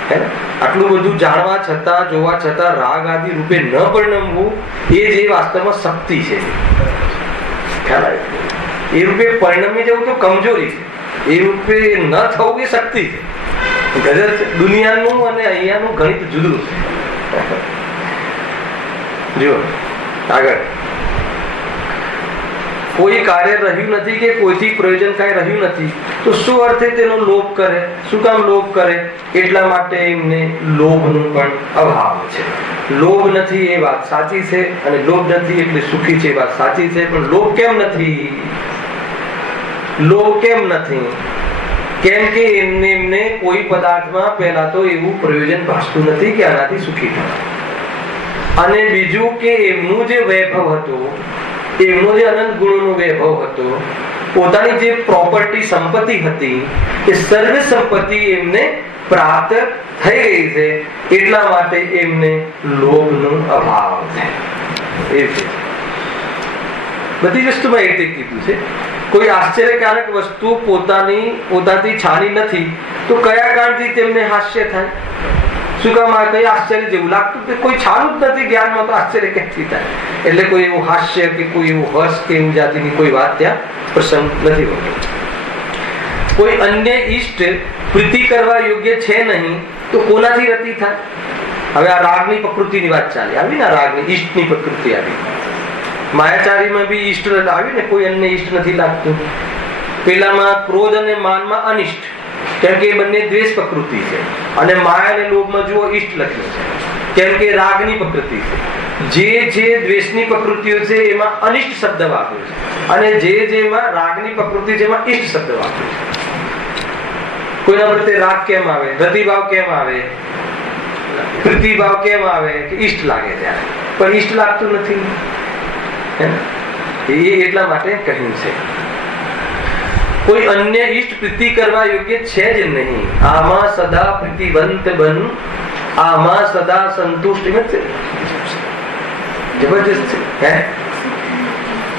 છે. આટલું બધું જાણવા છતાં, જોવા છતાં રાગ આદિ રૂપે ન પરિણમવું, એ જે વાસ્તવમાં શક્તિ છે. ખ્યાલ આવે? એ રૂપે પરિણમી જવું તો કમજોરી છે, એ રૂપે ન થવું એ શક્તિ છે. ગજબ છે. દુનિયાનું અને અહીંયાનું ગણિત જુદું છે. જો આગળ કોઈ કાર્ય રહ્યું નથી કે કોઈથી પ્રયોજન કાંઈ રહ્યું નથી, તો શું અર્થે તેનો લોભ કરે? શું કામ લોભ કરે? એટલા માટે એમને લોભનો પણ અભાવ છે. લોભ નથી એ વાત સાચી છે, અને લોભ નથી એટલે સુખી છે એ વાત સાચી છે. પણ લોભ કેમ નથી? લોભ કેમ નથી? કેમ કે એમને કોઈ પદાર્થમાં પહેલા તો એવું પ્રયોજન ભાસતું નથી કે આનાથી સુખી થાય, અને બીજું કે એમનું જે વૈભવ હતું, એમનો જે અનંત ગુણોનો વૈભવ હતો, પોતાની જે પ્રોપર્ટી સંપત્તિ હતી, એ સર્વ સંપત્તિ એમને પ્રાપ્ત થઈ ગઈ છે. એટલા માટે એમને લોભનો અભાવ છે. એ છે બધી વસ્તુમાં એ રીતે કીધું છે. કોઈ આશ્ચર્યકારક વસ્તુ પોતાથી છાની નથી, તો કયા કારણથી તેમને હાસ્ય થાય? શું કામ? આ કઈ આશ્ચર્ય જેવું લાગતું? કોઈ છાનું જ નથી જ્ઞાનમાં, તો આશ્ચર્ય ક્યાંથી થાય? એટલે કોઈ એવું હાસ્ય કે કોઈ એવું હર્ષ કે એવું જાતિની કોઈ વાત ત્યાં પ્રસંગ નથી હોતો. કોઈ અન્ય ઈષ્ટ પ્રીતિ કરવા યોગ્ય છે નહીં, તો કોનાથી રતિ થાય? હવે આ રાગની પ્રકૃતિની વાત ચાલી આવી ને, રાગની ઈષ્ટની પ્રકૃતિ આવી. માયાચારીમાં બી ઈષ્ટ આવી ને, કોઈ અન્ય ઈષ્ટ નથી લાગતું. પેલામાં ક્રોધ અને માનમાં અનિષ્ટ, કેમ કે એ બંને દ્વેષ પ્રકૃતિ છે. અને માયા અને લોભમાં જુઓ ઈષ્ટ લખ્યું છે, કેમ કે રાગની પ્રકૃતિ છે. જે દ્વેષની પ્રકૃતિઓ છે એમાં અનિષ્ટ શબ્દ વાપર્યો છે, અને જેમાં રાગની પ્રકૃતિ છે એમાં ઈષ્ટ શબ્દ વાપર્યો છે. કોઈના પ્રત્યે રાગ કેમ આવે? રતિભાવ કેમ આવે? પ્રીતિભાવ કેમ આવે? કે ઈષ્ટ લાગે ત્યારે. પણ ઈષ્ટ લાગતું નથી, એ એટલા માટે કહ્યું છે. કોઈ અન્ય ઈષ્ટ પ્રીતિ કરવા યોગ્ય છે જ નહીં. આમાં સદા પ્રીતિવંત બન, આમાં સદા સંતુષ્ટ. જબરજસ્ત છે.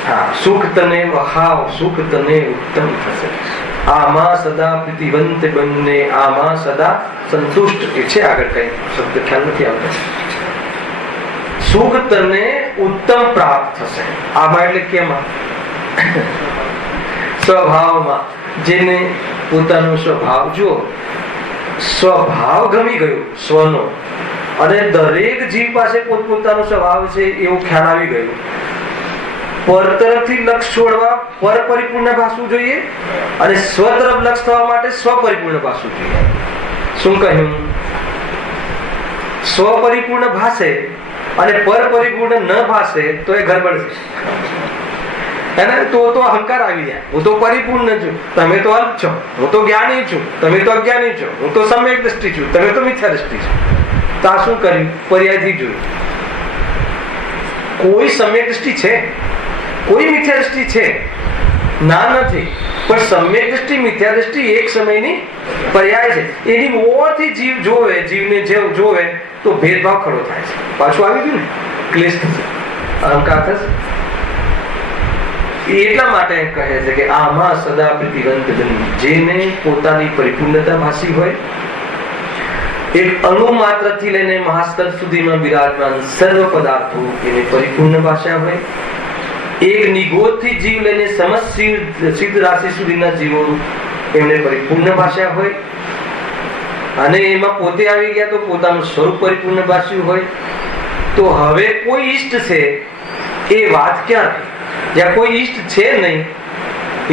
હા, સુખ તને વહાવ, સુખ તને ઉત્તમ થશે. આમાં સદા પ્રીતિવંત બનને, આમાં સદા સંતુષ્ટ. એ છે આગળ કઈ શબ્દ ખ્યાલ નથી આવતો. સુખ તને ઉત્તમ પ્રાપ્ત થશે. આમાં એટલે કેમાં? સ્વભાવમાં. જેને પોતાનો સ્વભાવ જુઓ, સ્વભાવ ગમી ગયો સ્વનો, અને દરેક જીવ પાસે પોતપોતાનો સ્વભાવ છે એવું ખ્યાલ આવી ગયું. પર તરફથી લક્ષ છોડવા પર પરિપૂર્ણ ભાસવું જોઈએ, અને સ્વ તરફ લક્ષ થવા માટે સ્વ પરિપૂર્ણ ભાસવું જોઈએ. શું કહ્યું? સ્વ પરિપૂર્ણ ભાષે અને પર પરિપૂર્ણ ન ભાષે તો એ ગડબડ છે. તો અહંકાર આવી જાય. હું તો પરિપૂર્ણ છું, તમે તો અલ્પ છો. હું તો જ્ઞાની છું, તમે તો અજ્ઞાની છો. હું તો સમ્યક દ્રષ્ટિ છું, તમે તો મિથ્યા દ્રષ્ટિ છો. તો આ શું કર્યું? પર્યાયથી જોયું. કોઈ સમ્યક દ્રષ્ટિ છે, કોઈ મિથ્યા દ્રષ્ટિ છે? ના, નથી. પણ સમ્યક દ્રષ્ટિ મિથ્યા દ્રષ્ટિ એક સમયની પર્યાય છે. એની ઓરથી જીવ જોવે, જીવને જેવ જોવે તો ભેદભાવ ખડો થાય છે. પાછું આવી ગયું ને, ક્લેશ થશે, અહંકાર થશે. એટલા માટે કહે છે કે આમાં સદા પ્રીતિવંત બની, જેને પોતાની પરિપૂર્ણતા ભાસી હોય, એક અણુ માત્રથી લઈને મહાસ્તર સુધીમાં બિરાજમાન સર્વ પદાર્થો એને પરિપૂર્ણ ભાષા હોય. એક નિગોદથી જીવ લઈને સમસ્ત સિદ્ધ રાશિ સુધીના જીવો એમને પરિપૂર્ણ ભાષા હોય, અને એમાં પોતે આવી ગયા તો પોતાનું સ્વરૂપ પરિપૂર્ણ ભાષ્યું હોય. તો હવે કોઈ ઈષ્ટ છે એ વાત ક્યાં થઈ? જ્યાં કોઈ ઈષ્ટ છે નહીં,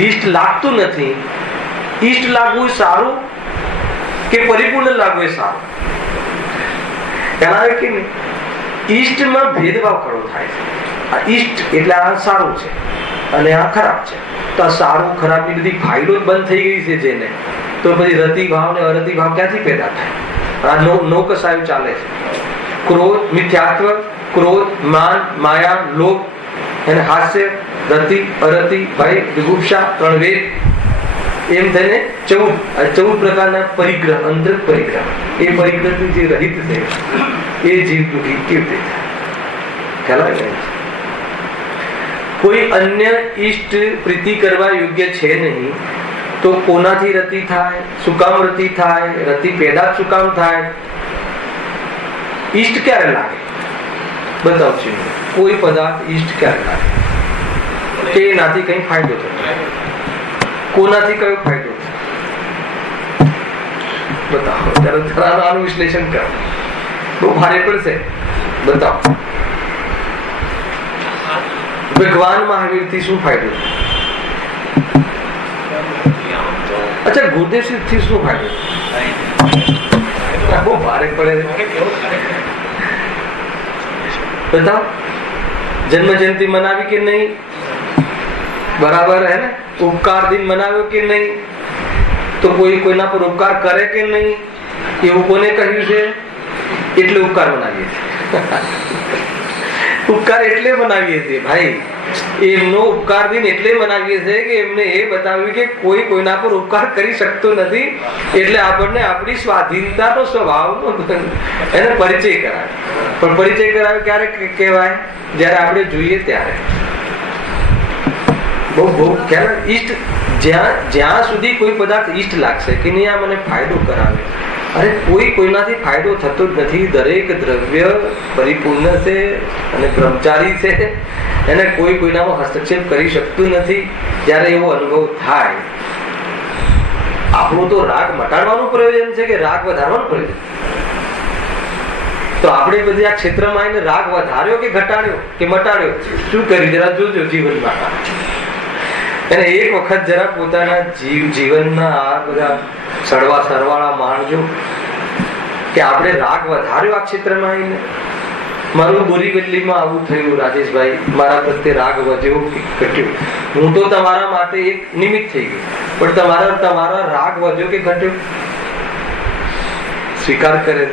ઈષ્ટ લાગતું નથી. ઈષ્ટ લાગવું સારું કે પરિપૂર્ણ લાગવું એ સારું? ખ્યાલ આવે કે નહીં? ઈષ્ટમાં ભેદભાવ ખડો થાય છે. આ ઈષ્ટ એટલે આ સારું છે અને આ ખરાબ છે. તો આ સારું ખરાબની બધી ફાઇલો જ બંધ થઈ ગઈ છે જેને, તો પછી રતિભાવ ને અરતિભાવ ક્યાંથી પેદા થાય? આ નૌકસાયું ચાલે છે. ક્રોધ, મિથ્યાત્વ, ક્રોધ, માન, માયા, લોભ અને હાસ્ય, રતિ, અરતિ, ભય, વિગુપ્સા, ત્રણ વેદ, એમ થઈને 14 પ્રકારના પરિગ્રહ, અંતરક પરિગ્રહ. એ પરિગ્રહથી જે રહિત છે એ જીવ દુઃખી કેવી રીતે થાય? ખ્યાલ આવે? કોઈ અન્ય ઈષ્ટ પ્રીતિ કરવા યોગ્ય છે નહીં, તો કોનાથી રતિ થાય? શું કામ રતિ થાય? રતિ પેદા શું કામ થાય? ઈષ્ટ ક્યારે લાગે? બતાવજો. કોઈ પદાર્થ ઈષ્ટ ક્યારે લાગે? કે એનાથી કઈ ફાયદો થતો, કોનાથી કયો ફાયદો? બતાવો, ત્યારે આનું વિશ્લેષણ કરો. બહુ ભારે પડશે. બતાવો, ભગવાન મહાવીર થી શું ફાયદો? અચ્છા, ગુરુદેવ થી શું ફાયદો? બહુ ભારે પડે. બતાવો, જન્મ જયંતિ મનાવી કે નહીં? બરાબર હે ને? ઉપકાર દિન મનાવ્યો કે નહીં? તો કોઈ કોઈના પર ઉપકાર કરે કે નહીં? એવું કોને કહ્યું છે? એટલે ઉપકાર મનાવીએ છીએ. ઉપકાર એટલે મનાવીએ છીએ ભાઈ. એમનો ઉપકાર દિન એટલે મનાવીએ છીએ કે એમને એ બતાવ્યું કે કોઈ કોઈના પર ઉપકાર કરી શકતો નથી, એટલે આપણને આપણી સ્વાધીનતાનો સ્વભાવનો એને પરિચય કરાવે. પણ પરિચય કરાવે ક્યારે કહેવાય? જ્યારે આપણે જોઈએ ત્યારે. બહુ બહુ ખ્યાલ. ઈષ્ટ જ્યાં સુધી કોઈ પદાર્થ ઈષ્ટ લાગશે કે નહીં આ મને ફાયદો કરાવે, અરે કોઈ કોઈનાથી ફાયદો થતો જ નથી. દરેક દ્રવ્ય પરિપૂર્ણ છે અને બ્રહ્મચારી છે, એને કોઈ કોઈનામાં હસ્તક્ષેપ કરી શકતું નથી. જ્યારે એવો અનુભવ થાય, આપણું તો રાગ મટાડવાનું પ્રયોજન છે કે રાગ વધારવાનું પ્રયોજન? તો આપણે બધી આ ક્ષેત્રમાં આવીને રાગ વધાર્યો કે ઘટાડ્યો કે મટાડ્યો? શું કરી જરા જોજો જીવનમાં. અને એક વખત જરા પોતાના જીવનના આ બધા સરવાળા માણજો કે આપણે રાગ વધાર્યો આ ક્ષેત્રમાં આવીને. મારું બોરીવલીમાં આવું થયું રાજેશભાઈ, મારા પ્રત્યે રાગ વધ્યો કે ઘટ્યો? હું તો તમારા માટે એક નિમિત્ત થઈ ગયો, પણ તમારા રાગ વધ્યો કે ઘટ્યો? સ્વીકાર કરે.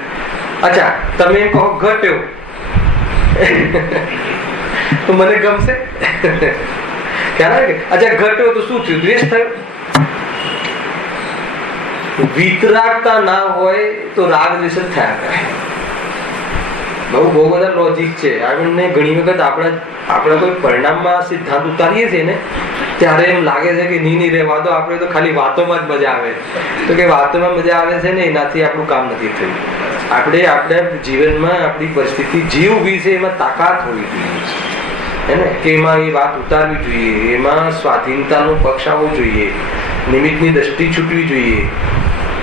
અચ્છા, તમે એમ કહો ઘટ્યો તો મને ગમશે? અચ્છા, ઘટ્યો તો શું થયું? દ્વેષ થયો? વિતરાગતા ના હોય તો રાગ દ્વેષ જ થયા કરે. બહુ બધા લોજિક છે. આપણને ઘણી વખત આપણે કોઈ પરિણામમાં સિદ્ધાંત ઉતારીએ છીએ ને, ત્યારે એમ લાગે છે કે નહીં રહેવા દો, આપણે તો ખાલી વાતોમાં જ મજા આવે. તો કે વાતોમાં મજા આવે છે ને, એનાથી આપણું કામ નથી થયું. આપણે જીવનમાં આપણી પરિસ્થિતિ જે ઊભી છે એમાં તાકાત હોવી જોઈએ હે ને, કે એમાં એ વાત ઉતારવી જોઈએ, એમાં સ્વાધીનતાનો પક્ષ આવવો જોઈએ, નિમિત્તની દ્રષ્ટિ છૂટવી જોઈએ.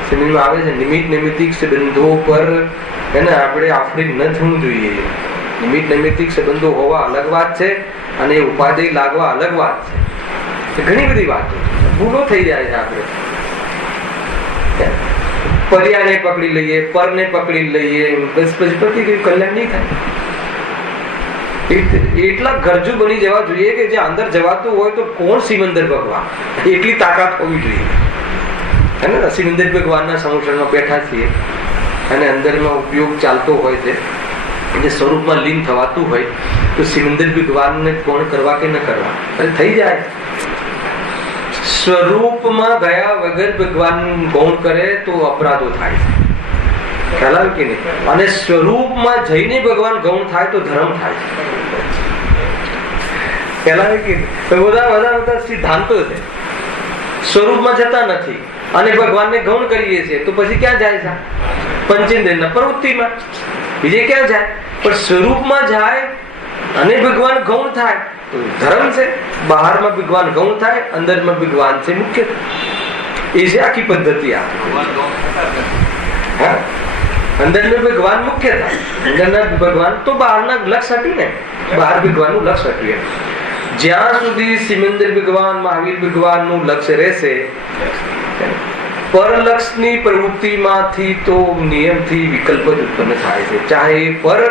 સમજમાં આવે છે? નિમિત્તિક સંબંધો પર એને આપણે આફરી ન થવું જોઈએ. નિમિત્તિક સંબંધો હોવા અલગ વાત છે અને ઉપાધિ લાગવા અલગ વાત છે. ઘણી બધી વાતો ભૂલો થઈ જાય છે. આપણે પર્યાને પકડી લઈએ, પરને પકડી લઈએ, બસ પછી કઈ કલ્યાણ નહીં થાય. એટલા ગરજુ બની જવા જોઈએ કે જે અંદર જવાતું હોય તો કોણ સિમંદર ભગવાન, એટલી તાકાત હોવી જોઈએ હે ને. સિમંદર ભગવાનના સંરક્ષણમાં બેઠા છીએ અને અંદરમાં ઉપયોગ ચાલતો હોય છે, જે સ્વરૂપમાં લીન થવાતું હોય, તો સિમંદર ભગવાનને કોણ કરવા કે ન કરવા? થઈ જાય. સ્વરૂપમાં ગયા વગર ભગવાન ગૌણ કરે તો અપરાધો થાય છે. ખ્યાલ આવે કે નહીં? અને સ્વરૂપમાં જઈને ભગવાન ગૌણ થાય તો ધર્મ થાય છે. ખ્યાલ આવે કે બધા સિદ્ધાંતો છે. સ્વરૂપમાં જતા નથી અને ભગવાનને ગૌણ કરીએ છીએ તો પછી ક્યાં જાય છે? પંચેન્દ્રિયના પ્રવૃત્તિમાં. બીજે ક્યાં જાય? પણ સ્વરૂપમાં જાય અને ભગવાન ગૌણ થાય તો ધર્મ છે. બહારમાં ભગવાન ગૌણ થાય, અંદરમાં ભગવાન છે મુખ્ય. એ છે આખી પદ્ધતિ. અંદરના ભગવાન મુખ્ય થાય, અંદરના ભગવાન તો બહારના લક્ષ હતી ને, બહાર ભગવાનનું લક્ષ હતું. જ્યાં સુધી સિમંદર ભગવાન મહાવીર ભગવાનનું લક્ષ્ય રહેશે, પરલક્ષની પ્રવૃત્તિમાંથી તો નિયમથી વિકલ્પ જ ઉત્પન્ન થાય છે. ચાહે પર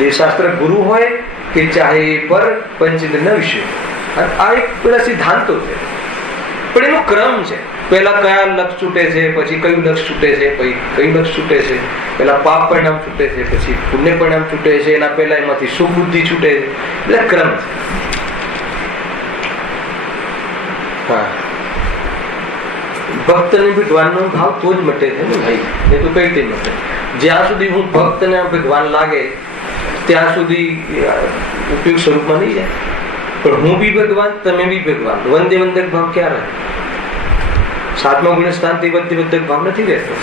દેવશાસ્ત્ર ગુરુ હોય કે ચાહે પર પંચેન્દ્રિયના વિષય. આ એક બધા સિદ્ધાંતો છે, પણ એનો ક્રમ છે. પહેલા કયા લક્ષ છૂટે છે, પછી કયું લક્ષ છૂટે છે, પછી કયું લક્ષ છૂટે છે. પહેલા પાપ પરિણામ છૂટે છે, પછી પુણ્ય પરિણામ છૂટે છે, એના પહેલા એમાંથી શુભ બુદ્ધિ છૂટે છે. એટલે ક્રમ છે. હા, ભક્તને ભગવાનનો ભાવ તો જ મટે છે ને ભાઈ, એ તો કઈ રીતે મટે? જ્યાં સુધી હું ભક્તને ભગવાન લાગે ત્યાં સુધી ઉપયોગ સ્વરૂપમાં નહીં જાય. પણ હું બી ભગવાન, તમે બી ભગવાન, વંદે વંદક ભાવ ક્યાં રહે? સાતમા ગુણ સ્થાનથી વંદક ભાવ નથી રહેતો.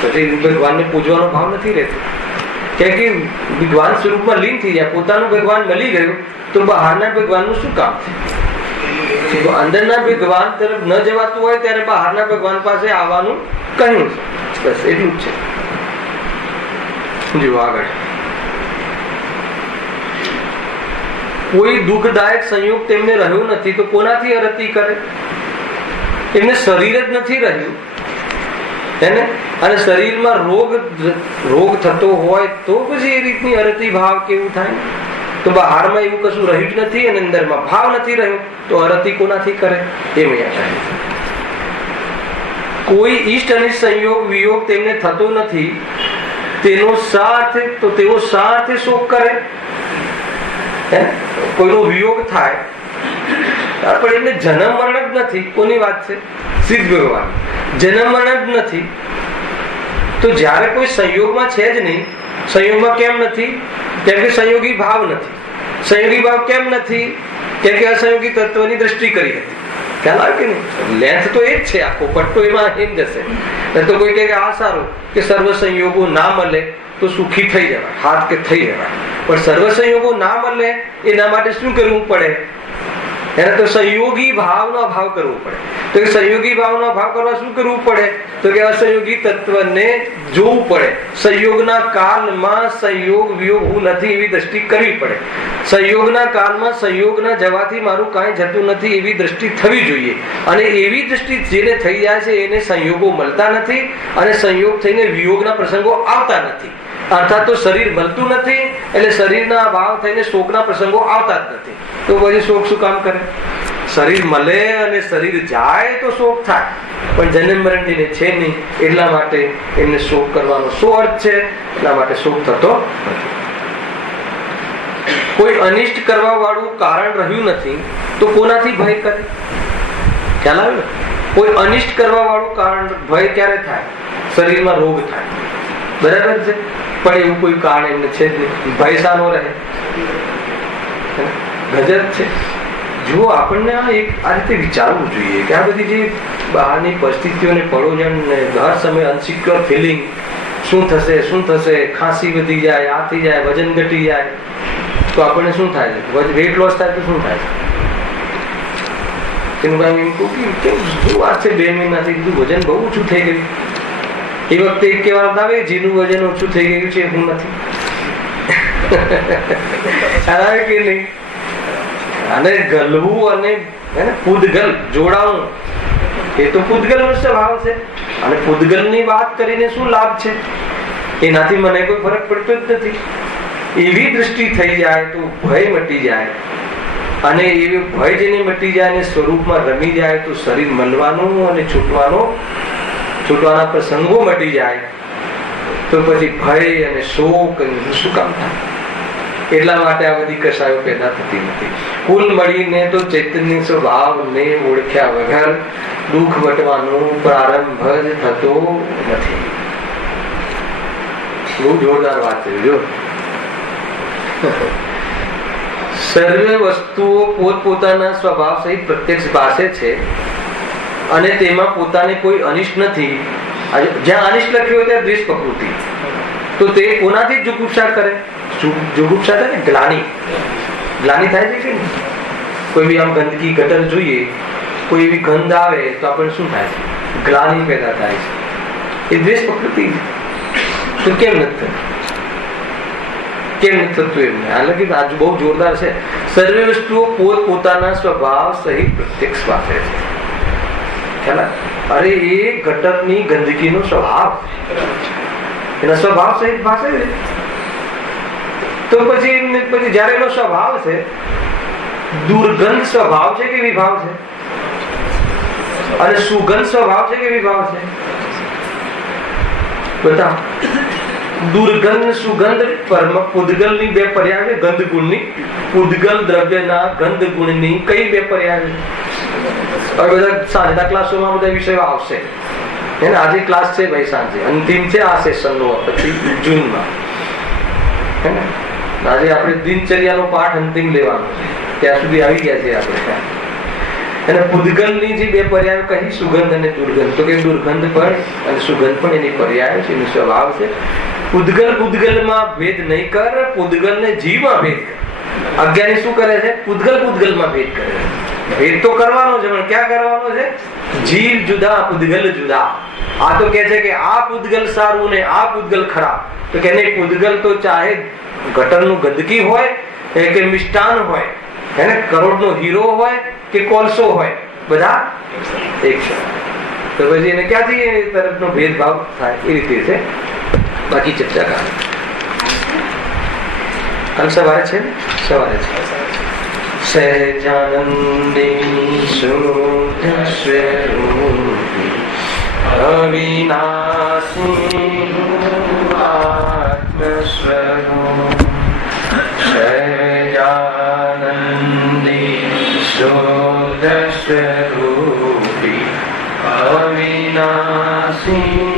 પછી ભગવાનને પૂજવાનો ભાવ નથી રહેતો. કેમ કે ભગવાન સ્વરૂપમાં લીન થઈ જાય, પોતાનું ભગવાન મળી ગયું તો બહારના ભગવાનનું શું કામ છે? અંદરના ભગવાન તરફ ન જવાતું હોય ત્યારે બહારના ભગવાન પાસે આવવાનું કહ્યું છે. બસ એટલું જ છે. જો આગળ કોઈ દુઃખદાયક સંયોગ તેમને રહ્યો નથી તો કોનાથી અરતી કરે? એમને શરીર જ નથી રહ્યું એને, અને શરીરમાં રોગ થતો હોય તો પછી એ રીતની અરતી ભાવ કેવું થાય? તો બહારમાં એવું કશું રહ્યું જ નથી અને અંદરમાં ભાવ નથી રહ્યો તો અરતી કોનાથી કરે? એમ અહીંયા કહે. કોઈ ઈષ્ટ અને સંયોગ વિયોગ તેમને થતો નથી તેનો સાથે તો તેઓ સાથે શોક કરે. કોઈનો વિયોગ થાય પણ એમને જન્મ મરણ જ નથી. કોની વાત છે? સિદ્ધ ભગવાન. જન્મ મરણ જ નથી તો જ્યારે કોઈ સંયોગમાં છે જ નહીં. સંયોગમાં કેમ નથી? કેમ કે સંયોગી ભાવ નથી. સંયોગી ભાવ કેમ નથી? કેમ કે અસંયોગી તત્વની દ્રષ્ટિ કરી હતી. ખ્યાલ આવે કે નહીં? લેન્થ તો એ જ છે, આખો પટ્ટો એમાં એમ જશે. તો કોઈ કહે કે આ સારું કે સર્વ સંયોગો ના મળે તો સુખી થઈ જવાય, હાથ કે થઈ જવાય. પણ સર્વ સંયોગો ના મળે એના માટે શું કરવું પડે? એને તો સંયોગી ભાવનો અભાવ કરવો પડે. તો એ સંયોગી ભાવનો અભાવ કરવા શું કરવું પડે? તો કે અસંયોગી તત્વને જોવું પડે. સંયોગના કાળમાં સંયોગ વિયોગ હું નથી એવી દ્રષ્ટિ કરવી પડે. સંયોગના કાળમાં સંયોગના જવાથી મારું કાંઈ જતું નથી એવી દ્રષ્ટિ થવી જોઈએ. અને એવી દ્રષ્ટિ જેને થઈ જાય છે એને સંયોગો મળતા નથી અને સંયોગ થઈને વિયોગના પ્રસંગો આવતા નથી. અર્થાત તો શરીર મળતું નથી એટલે શરીરના અભાવ થઈને શોકના પ્રસંગો આવતા જ નથી. તો પછી શોક શું કામ કરે? શરીર મળે અને શરીર જાય તો શોક થાય, પણ જન્મ મરણ જેને છે નહીં એટલા માટે એમને શોક કરવાનો શું અર્થ છે? એટલા માટે શોક થતો નથી. કોઈ અનિષ્ટ કરવા વાળું કારણ રહ્યું નથી તો કોનાથી ભય કરે? ખ્યાલ આવે ને? કોઈ અનિષ્ટ કરવા વાળું કારણ ભય ક્યારે થાય? શરીરમાં રોગ થાય, બરાબર છે. પણ એવું કોઈ કારણ એમને છે જ નહીં. ભય શાનો રહે? ગજબ છે. જો આપણને આ રીતે વિચારવું જોઈએ કે આ બધી જે બહારની પરિસ્થિતિઓને પડોજણ ને હર સમય અનસિક્યોર ફિલિંગ, શું થશે શું થશે, ખાંસી વધી જાય, આ થઈ જાય, વજન ઘટી જાય તો આપણને શું થાય છે? વેટ લોસ થાય તો શું થાય છે? એનું કામ એમ કહું કે શું વાત છે, 2 મહિનાથી કીધું વજન બહુ ઓછું થઈ ગયું. એ વખતે એક વાર આવે જેનું વજન ઓછું થઈ ગયું છે હું નથી. આવે કે નહીં? અને ગલવું અને પૂદગલ જોડાવું એ તો પૂદગલ નો સ્વભાવ છે. અને પૂદગલ ની વાત કરીને શું લાભ છે? એનાથી મને કોઈ ફરક પડતો જ નથી. એવી દૃષ્ટિ થઈ જાય તો ભય મટી જાય, અને એ ભય જેને મટી જાય અને સ્વરૂપમાં રમી જાય તો શરીર મળવાનું અને છૂટવાના પ્રસંગો મટી જાય તો પછી ભય અને શોક શું કામ થાય? એટલા માટે આ બધી કસાયો પેદા થતી નથી. કુલ મળીને તો ચૈતન્ય સ્વભાવને ઓળખ્યા વગર દુઃખ વટવાનો પ્રારંભ જ થતો નથી. બહુ જોરદાર વાત છે. જો સર્વે વસ્તુઓ પોતપોતાના સ્વભાવ સહિત પ્રત્યક્ષ ભાષે છે અને તેમાં પોતાને કોઈ અનિષ્ટ નથી. જ્યાં અનિષ્ટ લખ્યું હોય ત્યાં દ્વેષ પ્રકૃતિ, તો તે કોનાથી જુગુપ્સા કરે? જુગુપ્સા થાય ને ગ્લાની થાય છે કે કોઈ બી આમ ગંદકી ગટર જોઈએ, કોઈ એવી ગંધ આવે તો આપણને શું થાય છે? ગ્લાની પેદા થાય છે. એ દ્વેષ પ્રકૃતિ. તો કેમ નથી થતું એમને? હાલાકી આજુ બહુ જોરદાર છે. સર્વે વસ્તુઓ પોતાના સ્વભાવ સહિત પ્રત્યક્ષ વાપરે છે. અરે એ ગટરની ગંદકીનો સ્વભાવ, એના સ્વભાવ સહિત ભાષે છે. તો પછી જયારે એનો સ્વભાવ છે, દુર્ગંધ સ્વભાવ છે કે વિભાવ છે? અને સુગંધ સ્વભાવ છે કે વિભાવ છે? બતાવો. દુર્ગંધ સુગંધ પૂદગલ ની 2 પર્યાય છે. ગંધ ગુણ ની, પૂદગલ દ્રવ્યના ગંધ ગુણ ની કઈ 2 પર્યાય છે? હવે બધા સાંજના ક્લાસોમાં બધા વિષયો આવશે. આજે ક્લાસ છે ભાઈ, સાંજે અંતિમ છે આ સેશન નો, પછી જૂનમાં. આજે આપણે દિનચર્યાનો પાઠ અંતિમ લેવાનો છે, ત્યાં સુધી આવી ગયા છે આપણે. અને પૂદગલ ની જે 2 પર્યાયો કહી, સુગંધ અને દુર્ગંધ, તો કે દુર્ગંધ પણ અને સુગંધ પણ એની પર્યાય છે, એનો સ્વભાવ છે. પૂદગલ માં ભેદ નહીં કર, પૂદગલ ને જીવમાં ભેદ કર. અજ્ઞાની શું કરે છે? પૂતગલમાં ભેદ કરે છે. ભેદ તો કરવાનો છે, પણ ક્યાં કરવાનો છે? જીવ જુદા, પૂતગલ જુદા. આ તો કે છે કે આ પૂતગલ સારું ને આ પૂતગલ ખરાબ. તો કે નહીં, પૂતગલ તો ચાહે ગટરનું ગંદકી હોય કે મિષ્ટાન હોય, હે, કરોડનો હીરો હોય કે કોલસો હોય, બધા એક છે. તો પછી એને ક્યાંથી એ તરફનો ભેદભાવ થાય? એ રીતે છે. બાકી ચર્ચા કરે કાલ સવારે છે. સવારે છે. સહજાનંદી શુદ્ધ સ્વરૂપી અવિનાશી આત્મ સ્વરૂપ. સહજાનંદી શુદ્ધ સ્વરૂપી અવિનાશી